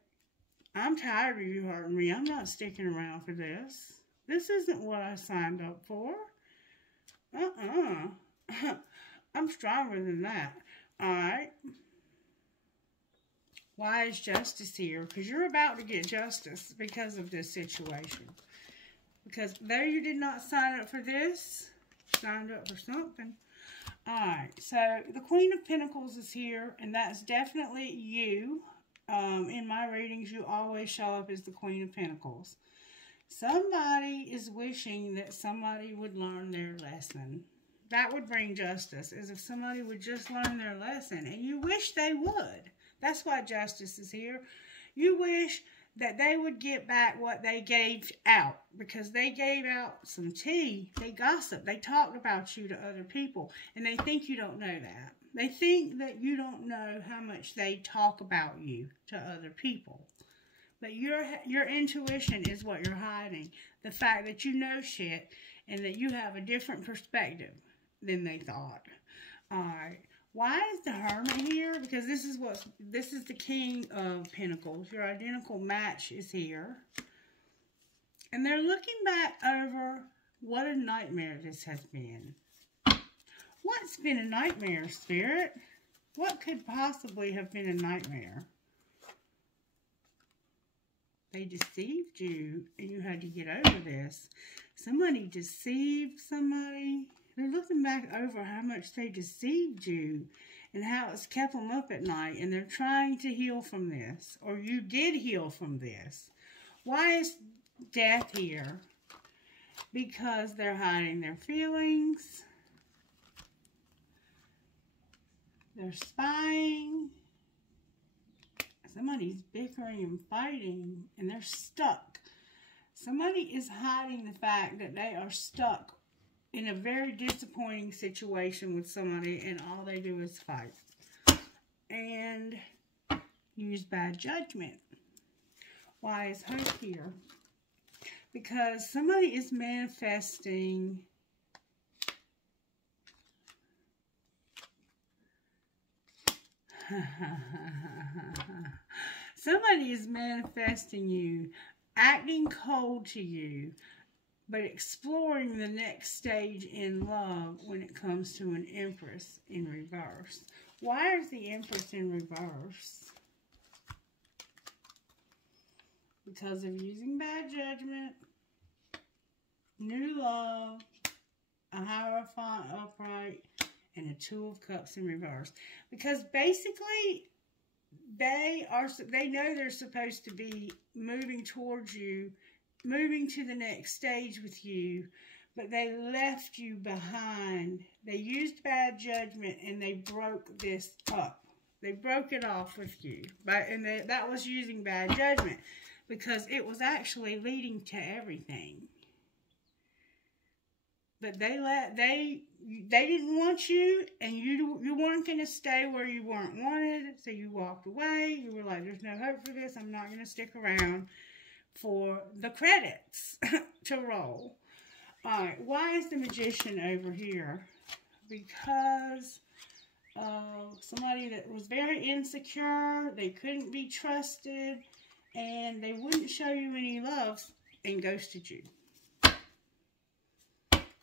I'm tired of you hurting me. I'm not sticking around for this. This isn't what I signed up for. I'm stronger than that. Alright. Why is justice here? Because you're about to get justice because of this situation. Because though you did not sign up for this, signed up for something. Alright, so the Queen of Pentacles is here, and that's definitely you. In my readings, you always show up as the Queen of Pentacles. Somebody is wishing that somebody would learn their lesson. That would bring justice, as if somebody would just learn their lesson, and you wish they would. That's why justice is here. You wish that they would get back what they gave out, because they gave out some tea. They gossiped. They talked about you to other people, and they think you don't know that. They think that you don't know how much they talk about you to other people. But your intuition is what you're hiding. The fact that you know shit and that you have a different perspective than they thought. Alright. Why is the Hermit here? Because this is the King of Pentacles. Your identical match is here. And they're looking back over what a nightmare this has been. What's been a nightmare, Spirit? What could possibly have been a nightmare? They deceived you, and you had to get over this. Somebody deceived somebody. They're looking back over how much they deceived you and how it's kept them up at night, and they're trying to heal from this, or you did heal from this. Why is Death here? Because they're hiding their feelings. They're spying. Somebody's bickering and fighting, and they're stuck. Somebody is hiding the fact that they are stuck in a very disappointing situation with somebody, and all they do is fight and use bad judgment. Why is Hope here? Because somebody is manifesting somebody is manifesting you, acting cold to you, but exploring the next stage in love when it comes to an Empress in reverse. Why is the Empress in reverse? Because of using bad judgment, new love, a Hierophant upright, and a Two of Cups in reverse. Because basically, they know they're supposed to be moving towards you, moving to the next stage with you, but they left you behind. They used bad judgment, and they broke this up. They broke it off with you. And that was using bad judgment, because it was actually leading to everything. But they didn't want you, and you weren't going to stay where you weren't wanted, so you walked away. You were like, there's no hope for this. I'm not going to stick around for the credits to roll. Alright, why is the Magician over here? Because of somebody that was very insecure, they couldn't be trusted, and they wouldn't show you any love and ghosted you.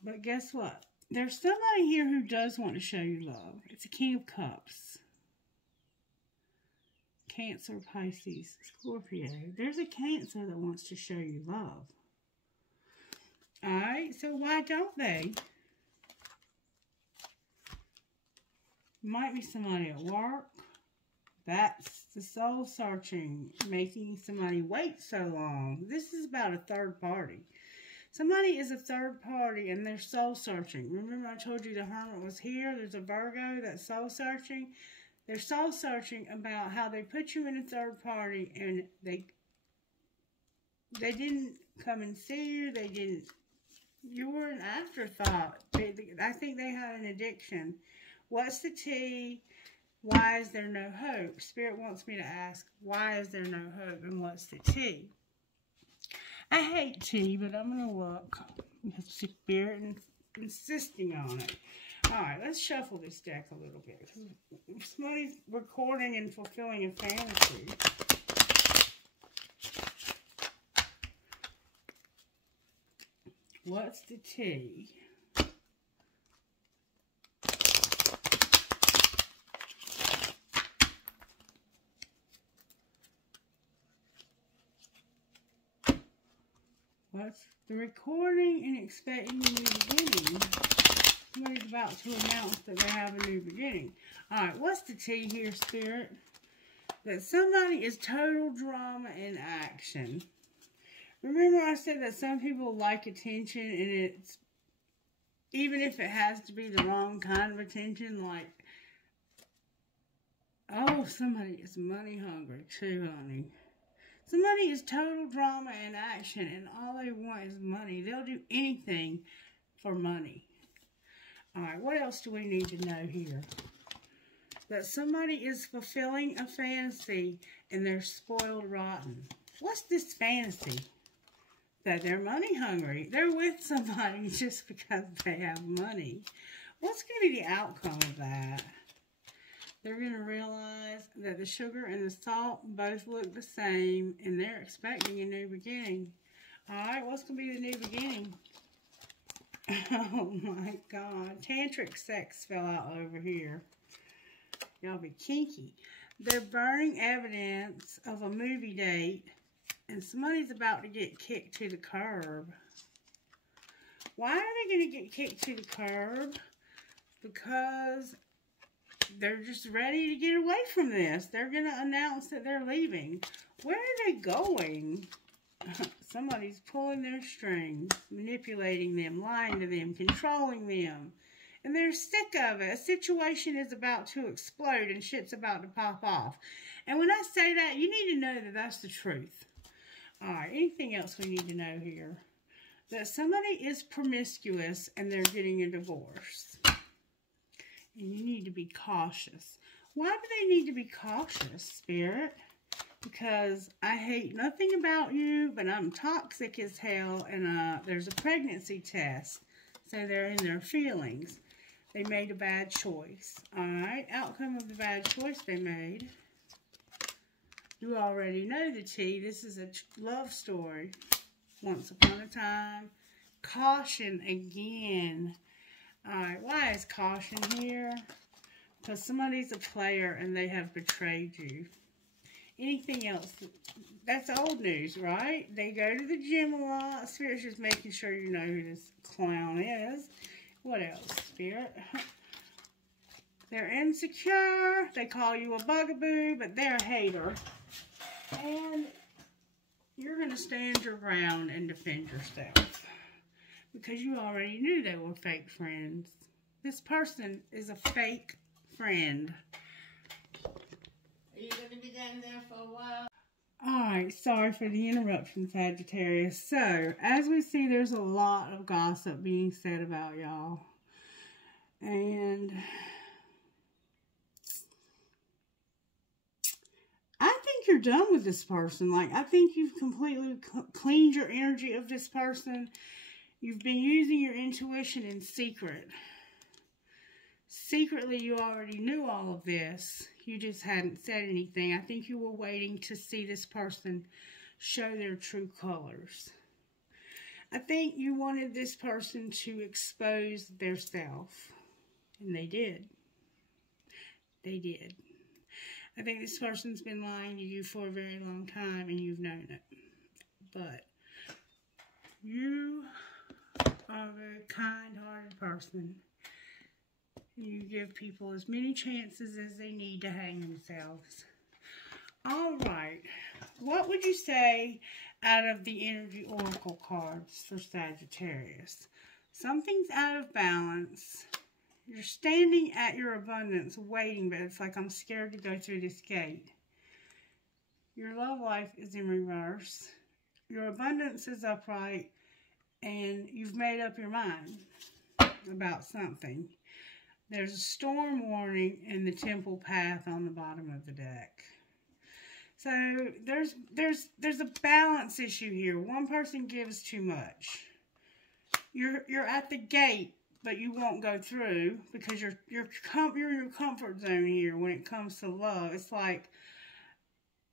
But guess what? There's somebody here who does want to show you love. It's a King of Cups. Cancer, Pisces, Scorpio. There's a Cancer that wants to show you love. Alright, so why don't they? Might be somebody at work. That's the soul searching, making somebody wait so long. This is about a third party. Somebody is a third party, and they're soul searching. Remember I told you the Hermit was here? There's a Virgo that's soul searching. They're soul searching about how they put you in a third party, and they didn't come and see you. They didn't. You were an afterthought. I think they had an addiction. What's the tea? Why is there no hope? Spirit wants me to ask, why is there no hope, and what's the tea? I hate tea, but I'm going to look. Because Spirit is insisting on it. Alright, let's shuffle this deck a little bit. Somebody's recording and fulfilling a fantasy. What's the tea? What's the recording and expecting a new beginning? Somebody's about to announce that they have a new beginning. Alright, what's the T here, Spirit? That somebody is total drama in action. Remember I said that some people like attention, and it's, even if it has to be the wrong kind of attention, like, oh, somebody is money hungry too, honey. Somebody is total drama in action, and all they want is money. They'll do anything for money. Alright, what else do we need to know here? That somebody is fulfilling a fantasy and they're spoiled rotten. What's this fantasy? That they're money hungry. They're with somebody just because they have money. What's going to be the outcome of that? They're going to realize that the sugar and the salt both look the same, and they're expecting a new beginning. Alright, what's going to be the new beginning? Oh my God. Tantric sex fell out over here. Y'all be kinky. They're burning evidence of a movie date, and somebody's about to get kicked to the curb. Why are they going to get kicked to the curb? Because they're just ready to get away from this. They're going to announce that they're leaving. Where are they going? Somebody's pulling their strings, manipulating them, lying to them, controlling them. And they're sick of it. A situation is about to explode and shit's about to pop off. And when I say that, you need to know that that's the truth. Alright, anything else we need to know here? That somebody is promiscuous and they're getting a divorce. And you need to be cautious. Why do they need to be cautious, Spirit? Because I hate nothing about you, but I'm toxic as hell, and there's a pregnancy test. So they're in their feelings. They made a bad choice. Alright, outcome of the bad choice they made. You already know the T. This is a love story. Once upon a time. Caution again. Alright, why is caution here? Because somebody's a player and they have betrayed you. Anything else? That's old news, right? They go to the gym a lot. Spirit's just making sure you know who this clown is. What else, Spirit? They're insecure. They call you a bugaboo, but they're a hater. And you're going to stand your ground and defend yourself. Because you already knew they were fake friends. This person is a fake friend. Are you going to be down there for a while? Alright, sorry for the interruption, Sagittarius. So, as we see, there's a lot of gossip being said about y'all. And I think you're done with this person. Like, I think you've completely cleaned your energy of this person. You've been using your intuition in secret. Secretly, you already knew all of this. You just hadn't said anything. I think you were waiting to see this person show their true colors. I think you wanted this person to expose their self. And they did. They did. I think this person's been lying to you for a very long time and you've known it. But you are a very kind-hearted person. You give people as many chances as they need to hang themselves. Alright. What would you say out of the energy oracle cards for Sagittarius? Something's out of balance. You're standing at your abundance waiting, but it's like I'm scared to go through this gate. Your love life is in reverse. Your abundance is upright. And you've made up your mind about something. There's a storm warning in the temple path on the bottom of the deck. So there's a balance issue here. One person gives too much. You're at the gate, but you won't go through because you're in your comfort zone here when it comes to love. It's like,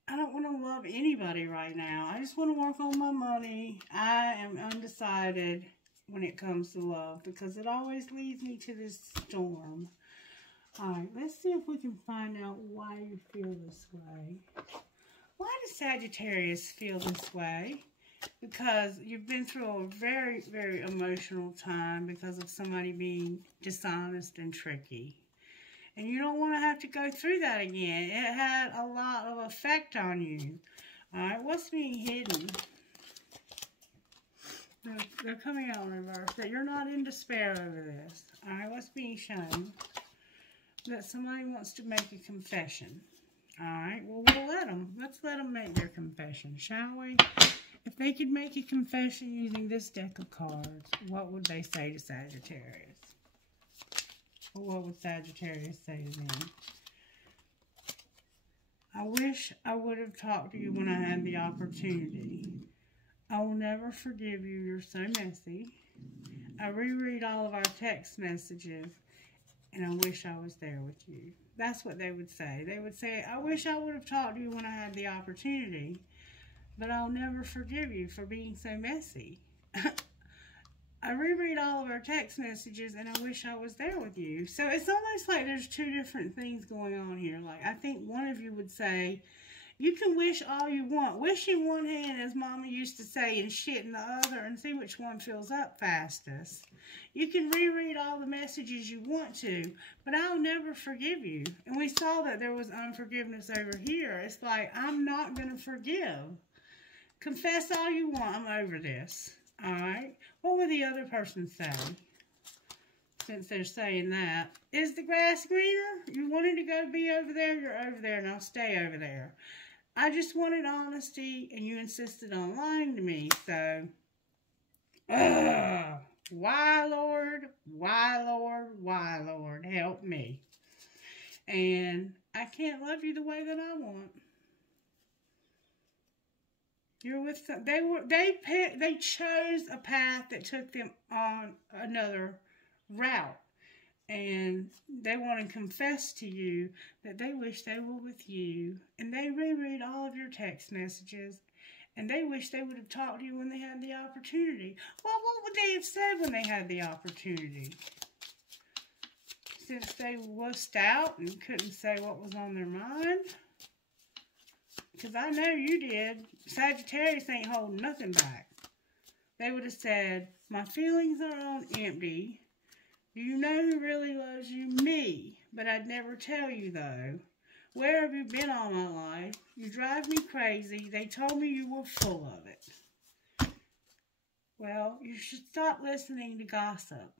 I don't want to love anybody right now. I just want to work on my money. I am undecided when it comes to love because it always leads me to this storm. Alright, let's see if we can find out why you feel this way. Why does Sagittarius feel this way? because you've been through a very, very emotional time because of somebody being dishonest and tricky. And you don't want to have to go through that again. It had a lot of effect on you. Alright, what's being hidden? They're coming out in reverse. That you're not in despair over this. Alright, what's being shown? That somebody wants to make a confession. Alright, well, we'll let them. Let's let them make their confession, shall we? If they could make a confession using this deck of cards, what would they say to Sagittarius? Or what would Sagittarius say to them? I wish I would have talked to you when I had the opportunity. I will never forgive you. You're so messy. I reread all of our text messages, and I wish I was there with you. That's what they would say. They would say, I wish I would have talked to you when I had the opportunity, but I'll never forgive you for being so messy. I reread all of our text messages, and I wish I was there with you. So it's almost like there's two different things going on here. Like, I think one of you would say, you can wish all you want. Wish in one hand, as Mama used to say, and shit in the other, and see which one fills up fastest. You can reread all the messages you want to, but I'll never forgive you. And we saw that there was unforgiveness over here. It's like, I'm not going to forgive. Confess all you want. I'm over this. Alright, what would the other person say? Since they're saying that. Is the grass greener? You wanted to go be over there, you're over there, and I'll stay over there. I just wanted honesty, and you insisted on lying to me, so... Why, Lord? Why, Lord? Why, Lord? Help me. And I can't love you the way that I want. You're with them. They chose a path that took them on another route, and they want to confess to you that they wish they were with you, and they reread all of your text messages, and they wish they would have talked to you when they had the opportunity. Well, what would they have said when they had the opportunity? Since they wussed out and couldn't say what was on their mind. Because I know you did. Sagittarius ain't holding nothing back. They would have said, my feelings are on empty. You know who really loves you? Me. But I'd never tell you, though. Where have you been all my life? You drive me crazy. They told me you were full of it. Well, you should stop listening to gossip.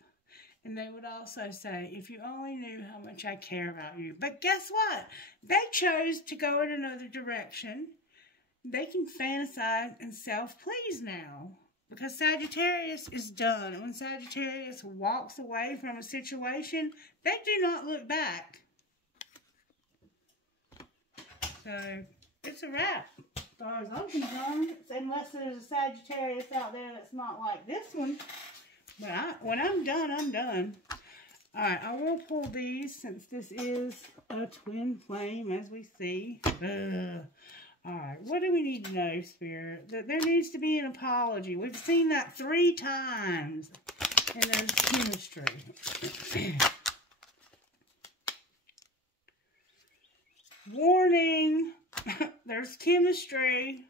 And they would also say, if you only knew how much I care about you. But guess what? They chose to go in another direction. They can fantasize and self-please now. Because Sagittarius is done. And when Sagittarius walks away from a situation, they do not look back. So, it's a wrap. As far as I'm concerned, unless there's a Sagittarius out there that's not like this one. But when I'm done, I'm done. Alright, I will pull these since this is a twin flame, as we see. Alright, what do we need to know, Spirit? That there needs to be an apology. We've seen that 3 times. And there's chemistry. Warning! There's chemistry.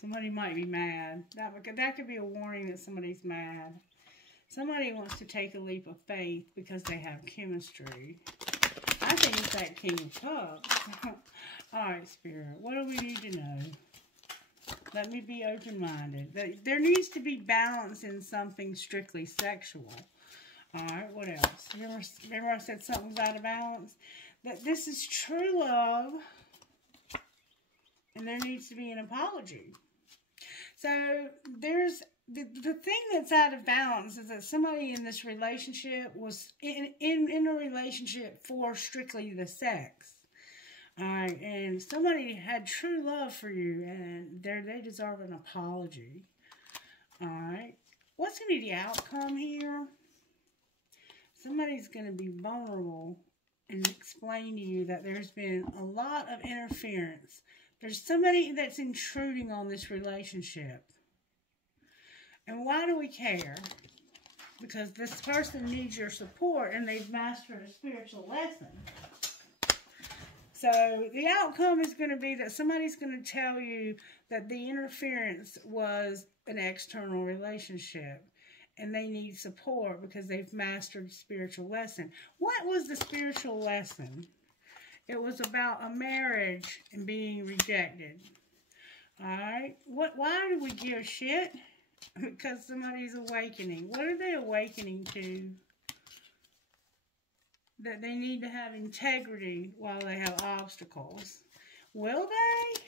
Somebody might be mad. That could be a warning that somebody's mad. Somebody wants to take a leap of faith because they have chemistry. I think it's that King of Cups. Alright, Spirit. What do we need to know? Let me be open-minded. There needs to be balance in something strictly sexual. Alright, what else? Remember I said something's out of balance? That this is true love. And there needs to be an apology. So, there's the thing that's out of balance is that somebody in this relationship was in a relationship for strictly the sex. Alright, and somebody had true love for you, and they deserve an apology. Alright, what's going to be the outcome here? Somebody's going to be vulnerable and explain to you that there's been a lot of interference. There's somebody that's intruding on this relationship. And why do we care? Because this person needs your support and they've mastered a spiritual lesson. So the outcome is going to be that somebody's going to tell you that the interference was an external relationship and they need support because they've mastered the spiritual lesson. What was the spiritual lesson? It was about a marriage and being rejected. Alright? Why do we give shit? Because somebody's awakening. What are they awakening to? That they need to have integrity while they have obstacles. Will they?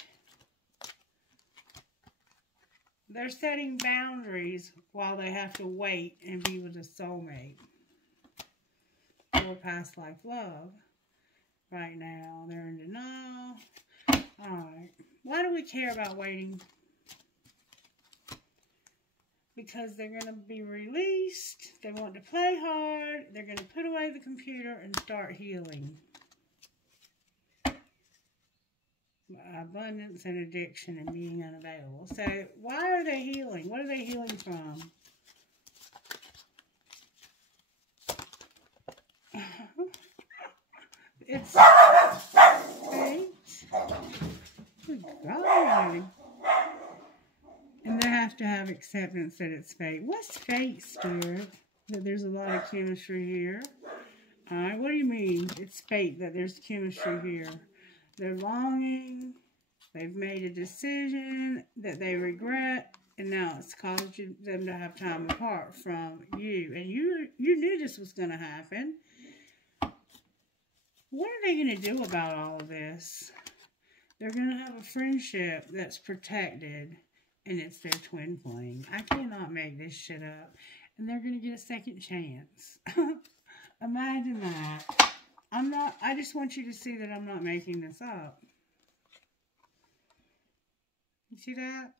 They're setting boundaries while they have to wait and be with a soulmate. Or past life love. Right now, they're in denial. Alright. Why do we care about waiting? Because they're going to be released. They want to play hard. They're going to put away the computer and start healing. Abundance and addiction and being unavailable. So, why are they healing? What are they healing from? It's fate. Good God. And they have to have acceptance that it's fate. What's fate, Spirit? That there's a lot of chemistry here. Alright, what do you mean? It's fate that there's chemistry here. They're longing. They've made a decision that they regret. And now it's caused them to have time apart from you. And you knew this was going to happen. What are they going to do about all of this? They're going to have a friendship that's protected. And it's their twin flame. I cannot make this shit up. And they're going to get a second chance. Imagine that. I just want you to see that I'm not making this up. You see that?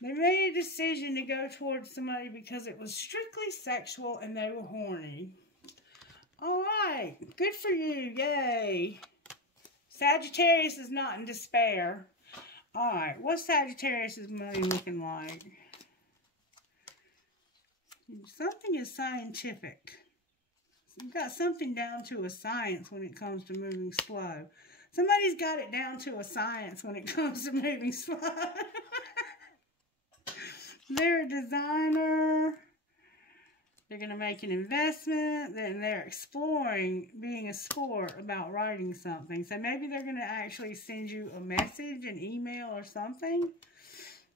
They made a decision to go towards somebody because it was strictly sexual and they were horny. Alright. Good for you. Yay. Sagittarius is not in despair. Alright, what's Sagittarius' money looking like? Something is scientific. You've got something down to a science when it comes to moving slow. Somebody's got it down to a science when it comes to moving slow. They're a designer. They're going to make an investment. Then they're exploring being a sport about writing something. So maybe they're going to actually send you a message, an email or something.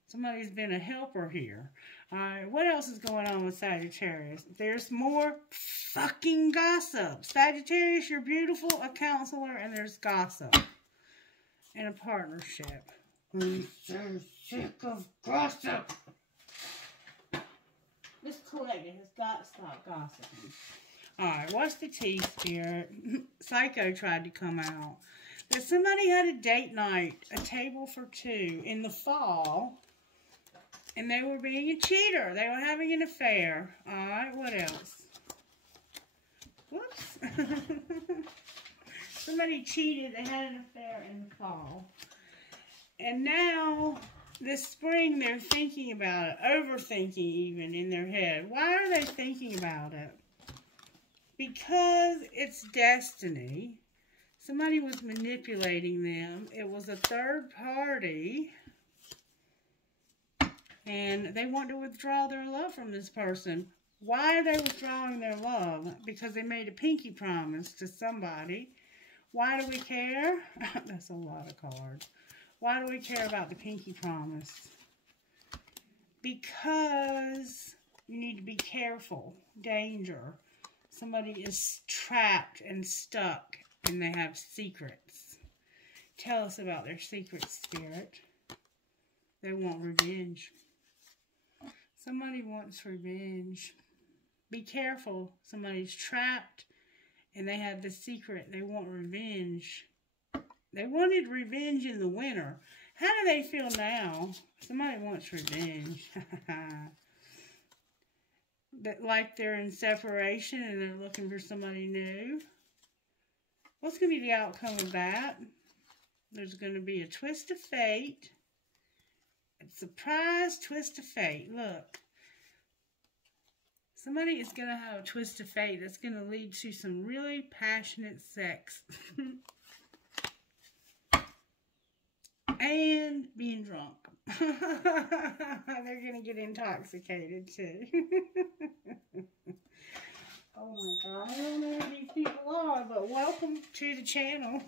Somebody's been a helper here. Alright, what else is going on with Sagittarius? There's more fucking gossip. Sagittarius, you're beautiful, a counselor, and there's gossip. And a partnership. I'm so sick of gossip. This collective has got to stop gossiping. Alright, what's the tea, Spirit? Psycho tried to come out. That somebody had a date night, a table for two, in the fall. And they were being a cheater. They were having an affair. Alright, what else? Whoops. Somebody cheated. They had an affair in the fall. And now, this spring, they're thinking about it. Overthinking even in their head. Why are they thinking about it? Because it's destiny. Somebody was manipulating them. It was a third party. And they want to withdraw their love from this person. Why are they withdrawing their love? Because they made a pinky promise to somebody. Why do we care? That's a lot of cards. Why do we care about the pinky promise? Because you need to be careful. Danger. Somebody is trapped and stuck and they have secrets. Tell us about their secrets, Spirit. They want revenge. Somebody wants revenge. Be careful. Somebody's trapped and they have the secret. They want revenge. They wanted revenge in the winter. How do they feel now? Somebody wants revenge. That, like they're in separation and they're looking for somebody new. What's going to be the outcome of that? There's going to be a twist of fate. A surprise twist of fate. Look. Somebody is going to have a twist of fate that's going to lead to some really passionate sex. And being drunk. They're going to get intoxicated too. Oh my God, I don't know who these people are, but welcome to the channel.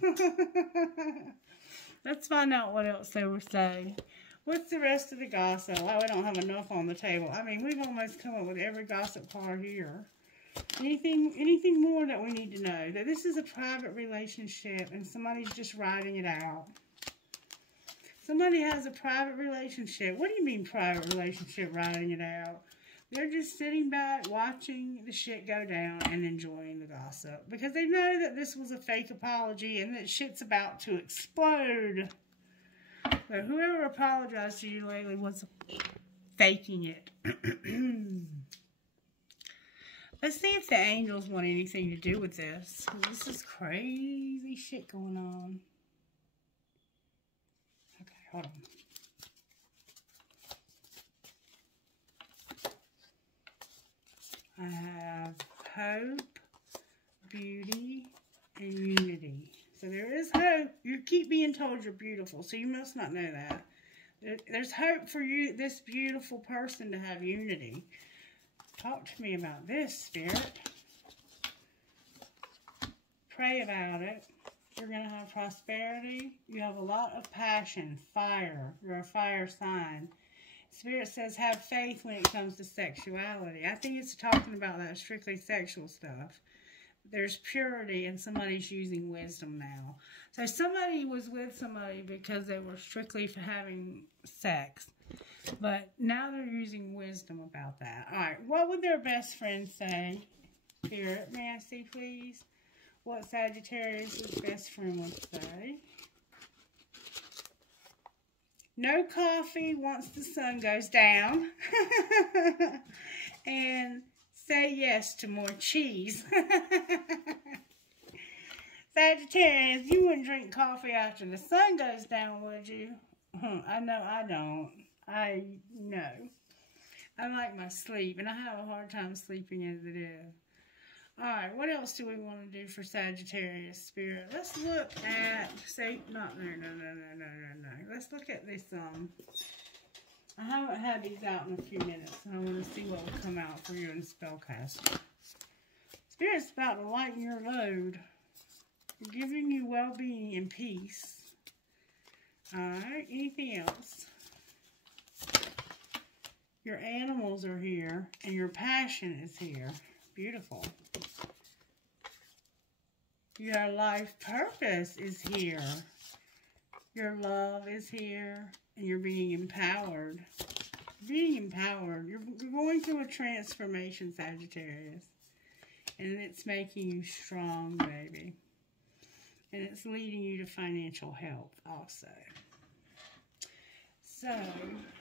Let's find out what else they were saying. What's the rest of the gossip? Oh, we don't have enough on the table. I mean, we've almost come up with every gossip part here. Anything more that we need to know? That this is a private relationship and somebody's just writing it out. Somebody has a private relationship. What do you mean private relationship, writing it out? They're just sitting back, watching the shit go down and enjoying the gossip. Because they know that this was a fake apology and that shit's about to explode. So whoever apologized to you lately was faking it. Let's see if the angels want anything to do with this. This is crazy shit going on. Okay, hold on. I have hope, beauty, and unity. So there is hope. You keep being told you're beautiful, so you must not know that. There's hope for you, this beautiful person, to have unity. Talk to me about this, Spirit. Pray about it. You're going to have prosperity. You have a lot of passion, fire. You're a fire sign. Spirit says have faith when it comes to sexuality. I think it's talking about that strictly sexual stuff. There's purity and somebody's using wisdom now. So somebody was with somebody because they were strictly for having sex. But now they're using wisdom about that. Alright, what would their best friend say? Spirit, may I see please? What Sagittarius' best friend would say? No coffee once the sun goes down. And say yes to more cheese. Sagittarius, you wouldn't drink coffee after the sun goes down, would you? I know I don't. I know. I like my sleep, and I have a hard time sleeping as it is. Alright, what else do we want to do for Sagittarius, Spirit? Let's look at, say, no. Let's look at this, I haven't had these out in a few minutes, and I want to see what will come out for you in Spellcaster. Spirit's about to lighten your load, giving you well-being and peace. Alright, anything else? Your animals are here, and your passion is here. Beautiful. Your life purpose is here. Your love is here. And you're being empowered. Being empowered. You're going through a transformation, Sagittarius. And it's making you strong, baby. And it's leading you to financial health also. So,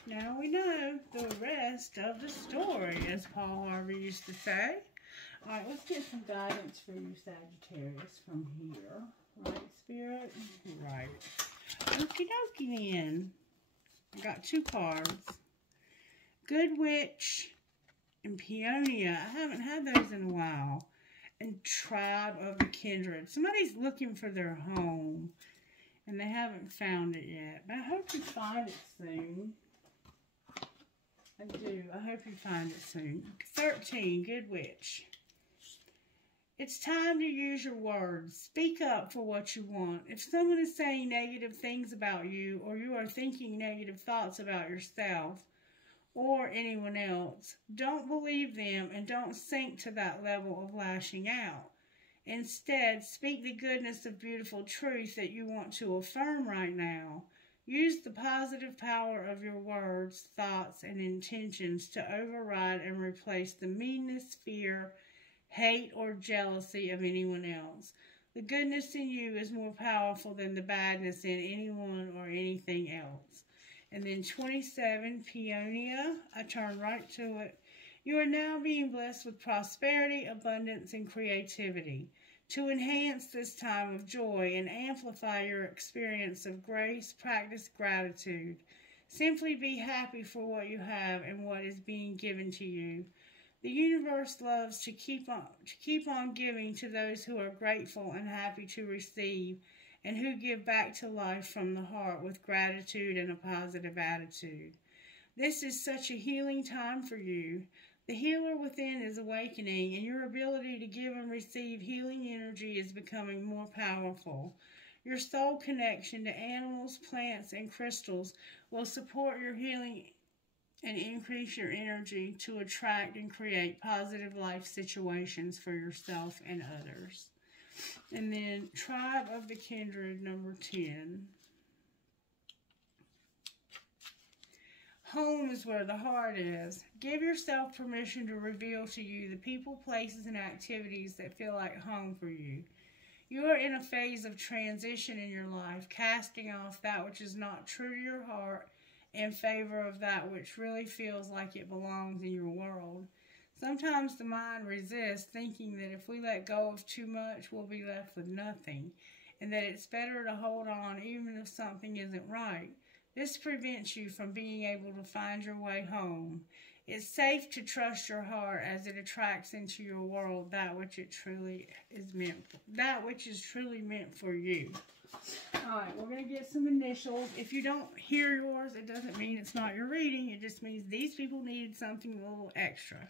now we know the rest of the story, as Paul Harvey used to say. Alright, let's get some guidance for you, Sagittarius, from here. Right, Spirit? Right. Okie dokie then. I got two cards. Good Witch and Peonia. I haven't had those in a while. And Tribe of the Kindred. Somebody's looking for their home. And they haven't found it yet. But I hope you find it soon. I do. I hope you find it soon. 13. Good Witch. It's time to use your words. Speak up for what you want. If someone is saying negative things about you, or you are thinking negative thoughts about yourself or anyone else, don't believe them and don't sink to that level of lashing out. Instead, speak the goodness of beautiful truth that you want to affirm right now. Use the positive power of your words, thoughts, and intentions to override and replace the meanness, fear, hate, or jealousy of anyone else. The goodness in you is more powerful than the badness in anyone or anything else. And then 27, Peonia. I turn right to it. You are now being blessed with prosperity, abundance, and creativity. To enhance this time of joy and amplify your experience of grace, practice gratitude. Simply be happy for what you have and what is being given to you. The universe loves to keep on giving to those who are grateful and happy to receive, and who give back to life from the heart with gratitude and a positive attitude. This is such a healing time for you. The healer within is awakening, and your ability to give and receive healing energy is becoming more powerful. Your soul connection to animals, plants, and crystals will support your healing and increase your energy to attract and create positive life situations for yourself and others. And then Tribe of the Kindred, number 10. Home is where the heart is. Give yourself permission to reveal to you the people, places, and activities that feel like home for you. You are in a phase of transition in your life, casting off that which is not true to your heart in favor of that which really feels like it belongs in your world. Sometimes the mind resists, thinking that if we let go of too much, we'll be left with nothing, and that it's better to hold on even if something isn't right. This prevents you from being able to find your way home. It's safe to trust your heart as it attracts into your world that which it truly is meant for, that which is truly meant for you. Alright, we're going to get some initials. If you don't hear yours, it doesn't mean it's not your reading. It just means these people needed something a little extra.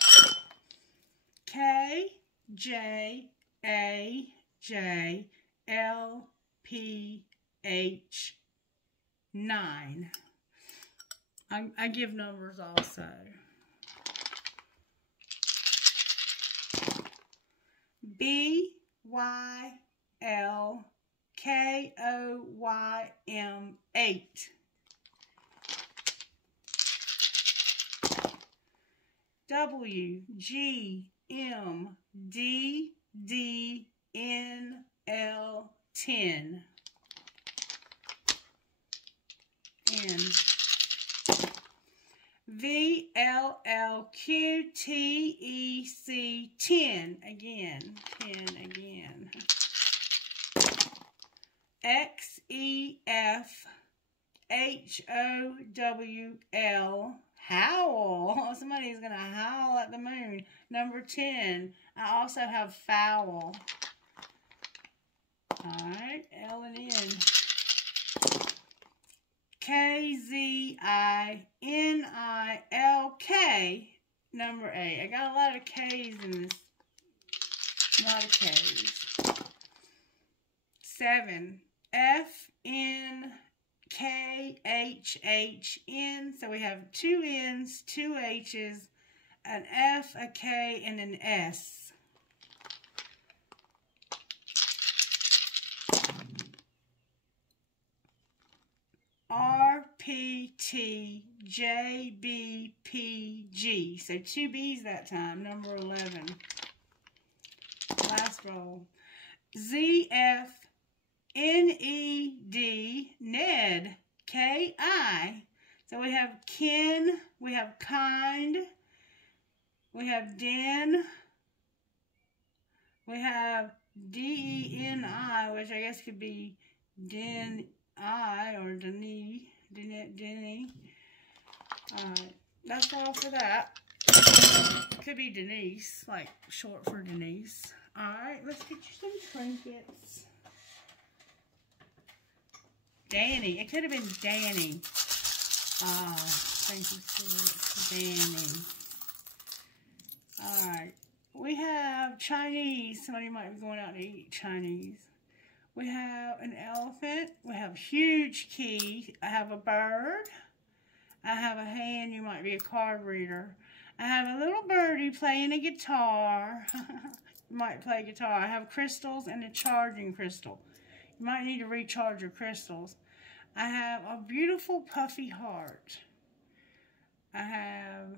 K, J, A, J, L, P, H, 9. I give numbers also. B, Y, L, K, O, Y, M, 8. W, G, M, D, D, N, L, 10. N. V, L, L, Q, T, E, C, 10. Again, 10 again. X, E, F, H, O, W, L. Howl. Somebody's going to howl at the moon. Number 10. I also have foul. Alright, L and N. K, Z, I, N, I, L, K. Number 8. I got a lot of K's in this. A lot of K's. 7. F, N, K, H, H, N. So we have 2 N's, 2 H's, an F, a K, and an S. R, P, T, J, B, P, G. So 2 B's that time. Number 11. Last roll. Z, F, N, E, D, Ned, K, I. So we have kin, we have kind, we have den, we have D-E-N-I, which I guess could be Den-I or Denny. Alright, that's all for that. Could be Denise, like short for Denise. Alright, let's get you some trinkets. Danny. It could have been Danny. Ah, thank you for Danny. Alright. We have Chinese. Somebody might be going out to eat Chinese. We have an elephant. We have a huge key. I have a bird. I have a hand. You might be a card reader. I have a little birdie playing a guitar. You might play guitar. I have crystals and a charging crystal. You might need to recharge your crystals. I have a beautiful puffy heart. I have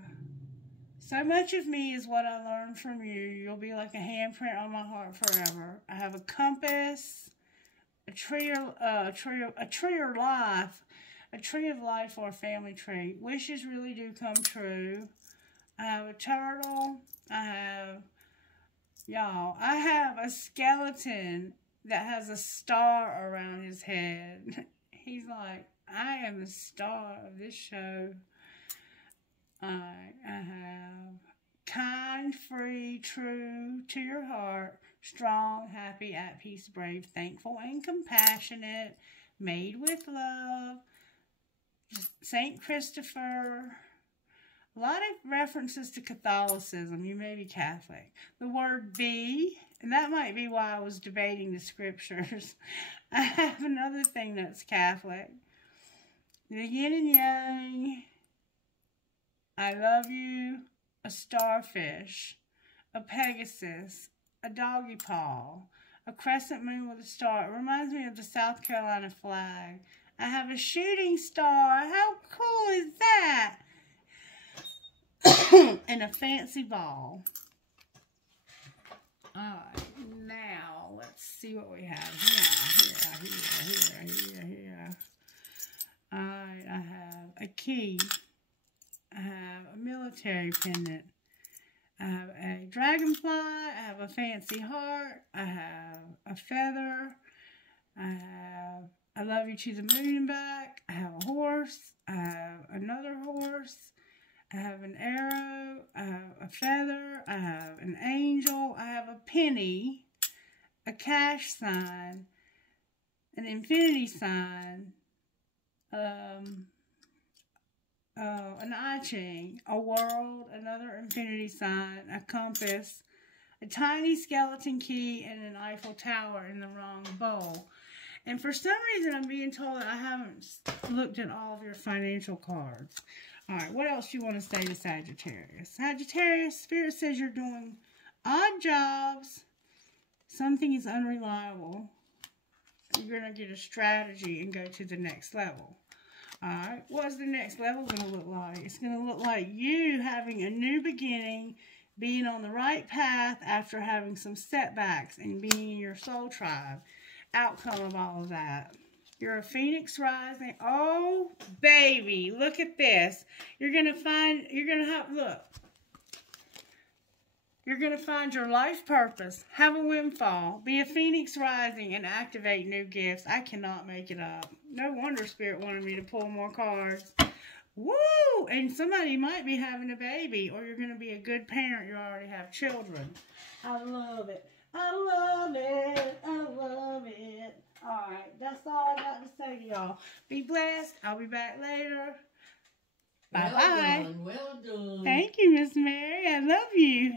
so much of me is what I learned from you. You'll be like a handprint on my heart forever. I have a compass, a tree of life, or a family tree. Wishes really do come true. I have a turtle. I have a skeleton that has a star around his head. He's like, I am the star of this show. I have kind, free, true to your heart, strong, happy, at peace, brave, thankful, and compassionate, made with love. Saint Christopher. A lot of references to Catholicism. You may be Catholic. The word be, and that might be why I was debating the scriptures. I have another thing that's Catholic. The yin and yang. I love you. A starfish. A Pegasus. A doggy paw. A crescent moon with a star. It reminds me of the South Carolina flag. I have a shooting star. How cool is that? And a fancy ball. Alright, now let's see what we have here. Alright, I have a key. I have a military pendant. I have a dragonfly. I have a fancy heart. I have a feather. I have I love you to the moon and back. I have a horse. I have another horse. I have an arrow, I have a feather, I have an angel, I have a penny, a cash sign, an infinity sign, an I Ching, a world, another infinity sign, a compass, a tiny skeleton key, and an Eiffel Tower in the wrong bowl. And for some reason, I'm being told that I haven't looked at all of your financial cards. All right, what else do you want to say to Sagittarius? Sagittarius, Spirit says you're doing odd jobs. Something is unreliable. You're going to get a strategy and go to the next level. All right, what's the next level going to look like? It's going to look like you having a new beginning, being on the right path after having some setbacks and being in your soul tribe. Outcome of all of that. You're a phoenix rising. Oh, baby, look at this. You're going to find your life purpose. Have a windfall. Be a phoenix rising and activate new gifts. I cannot make it up. No wonder Spirit wanted me to pull more cards. Woo! And somebody might be having a baby, or you're going to be a good parent. You already have children. I love it. I love it. I love it. All right, that's all I got to say to y'all. Be blessed. I'll be back later. Bye-bye. Well done. Thank you, Miss Mary. I love you.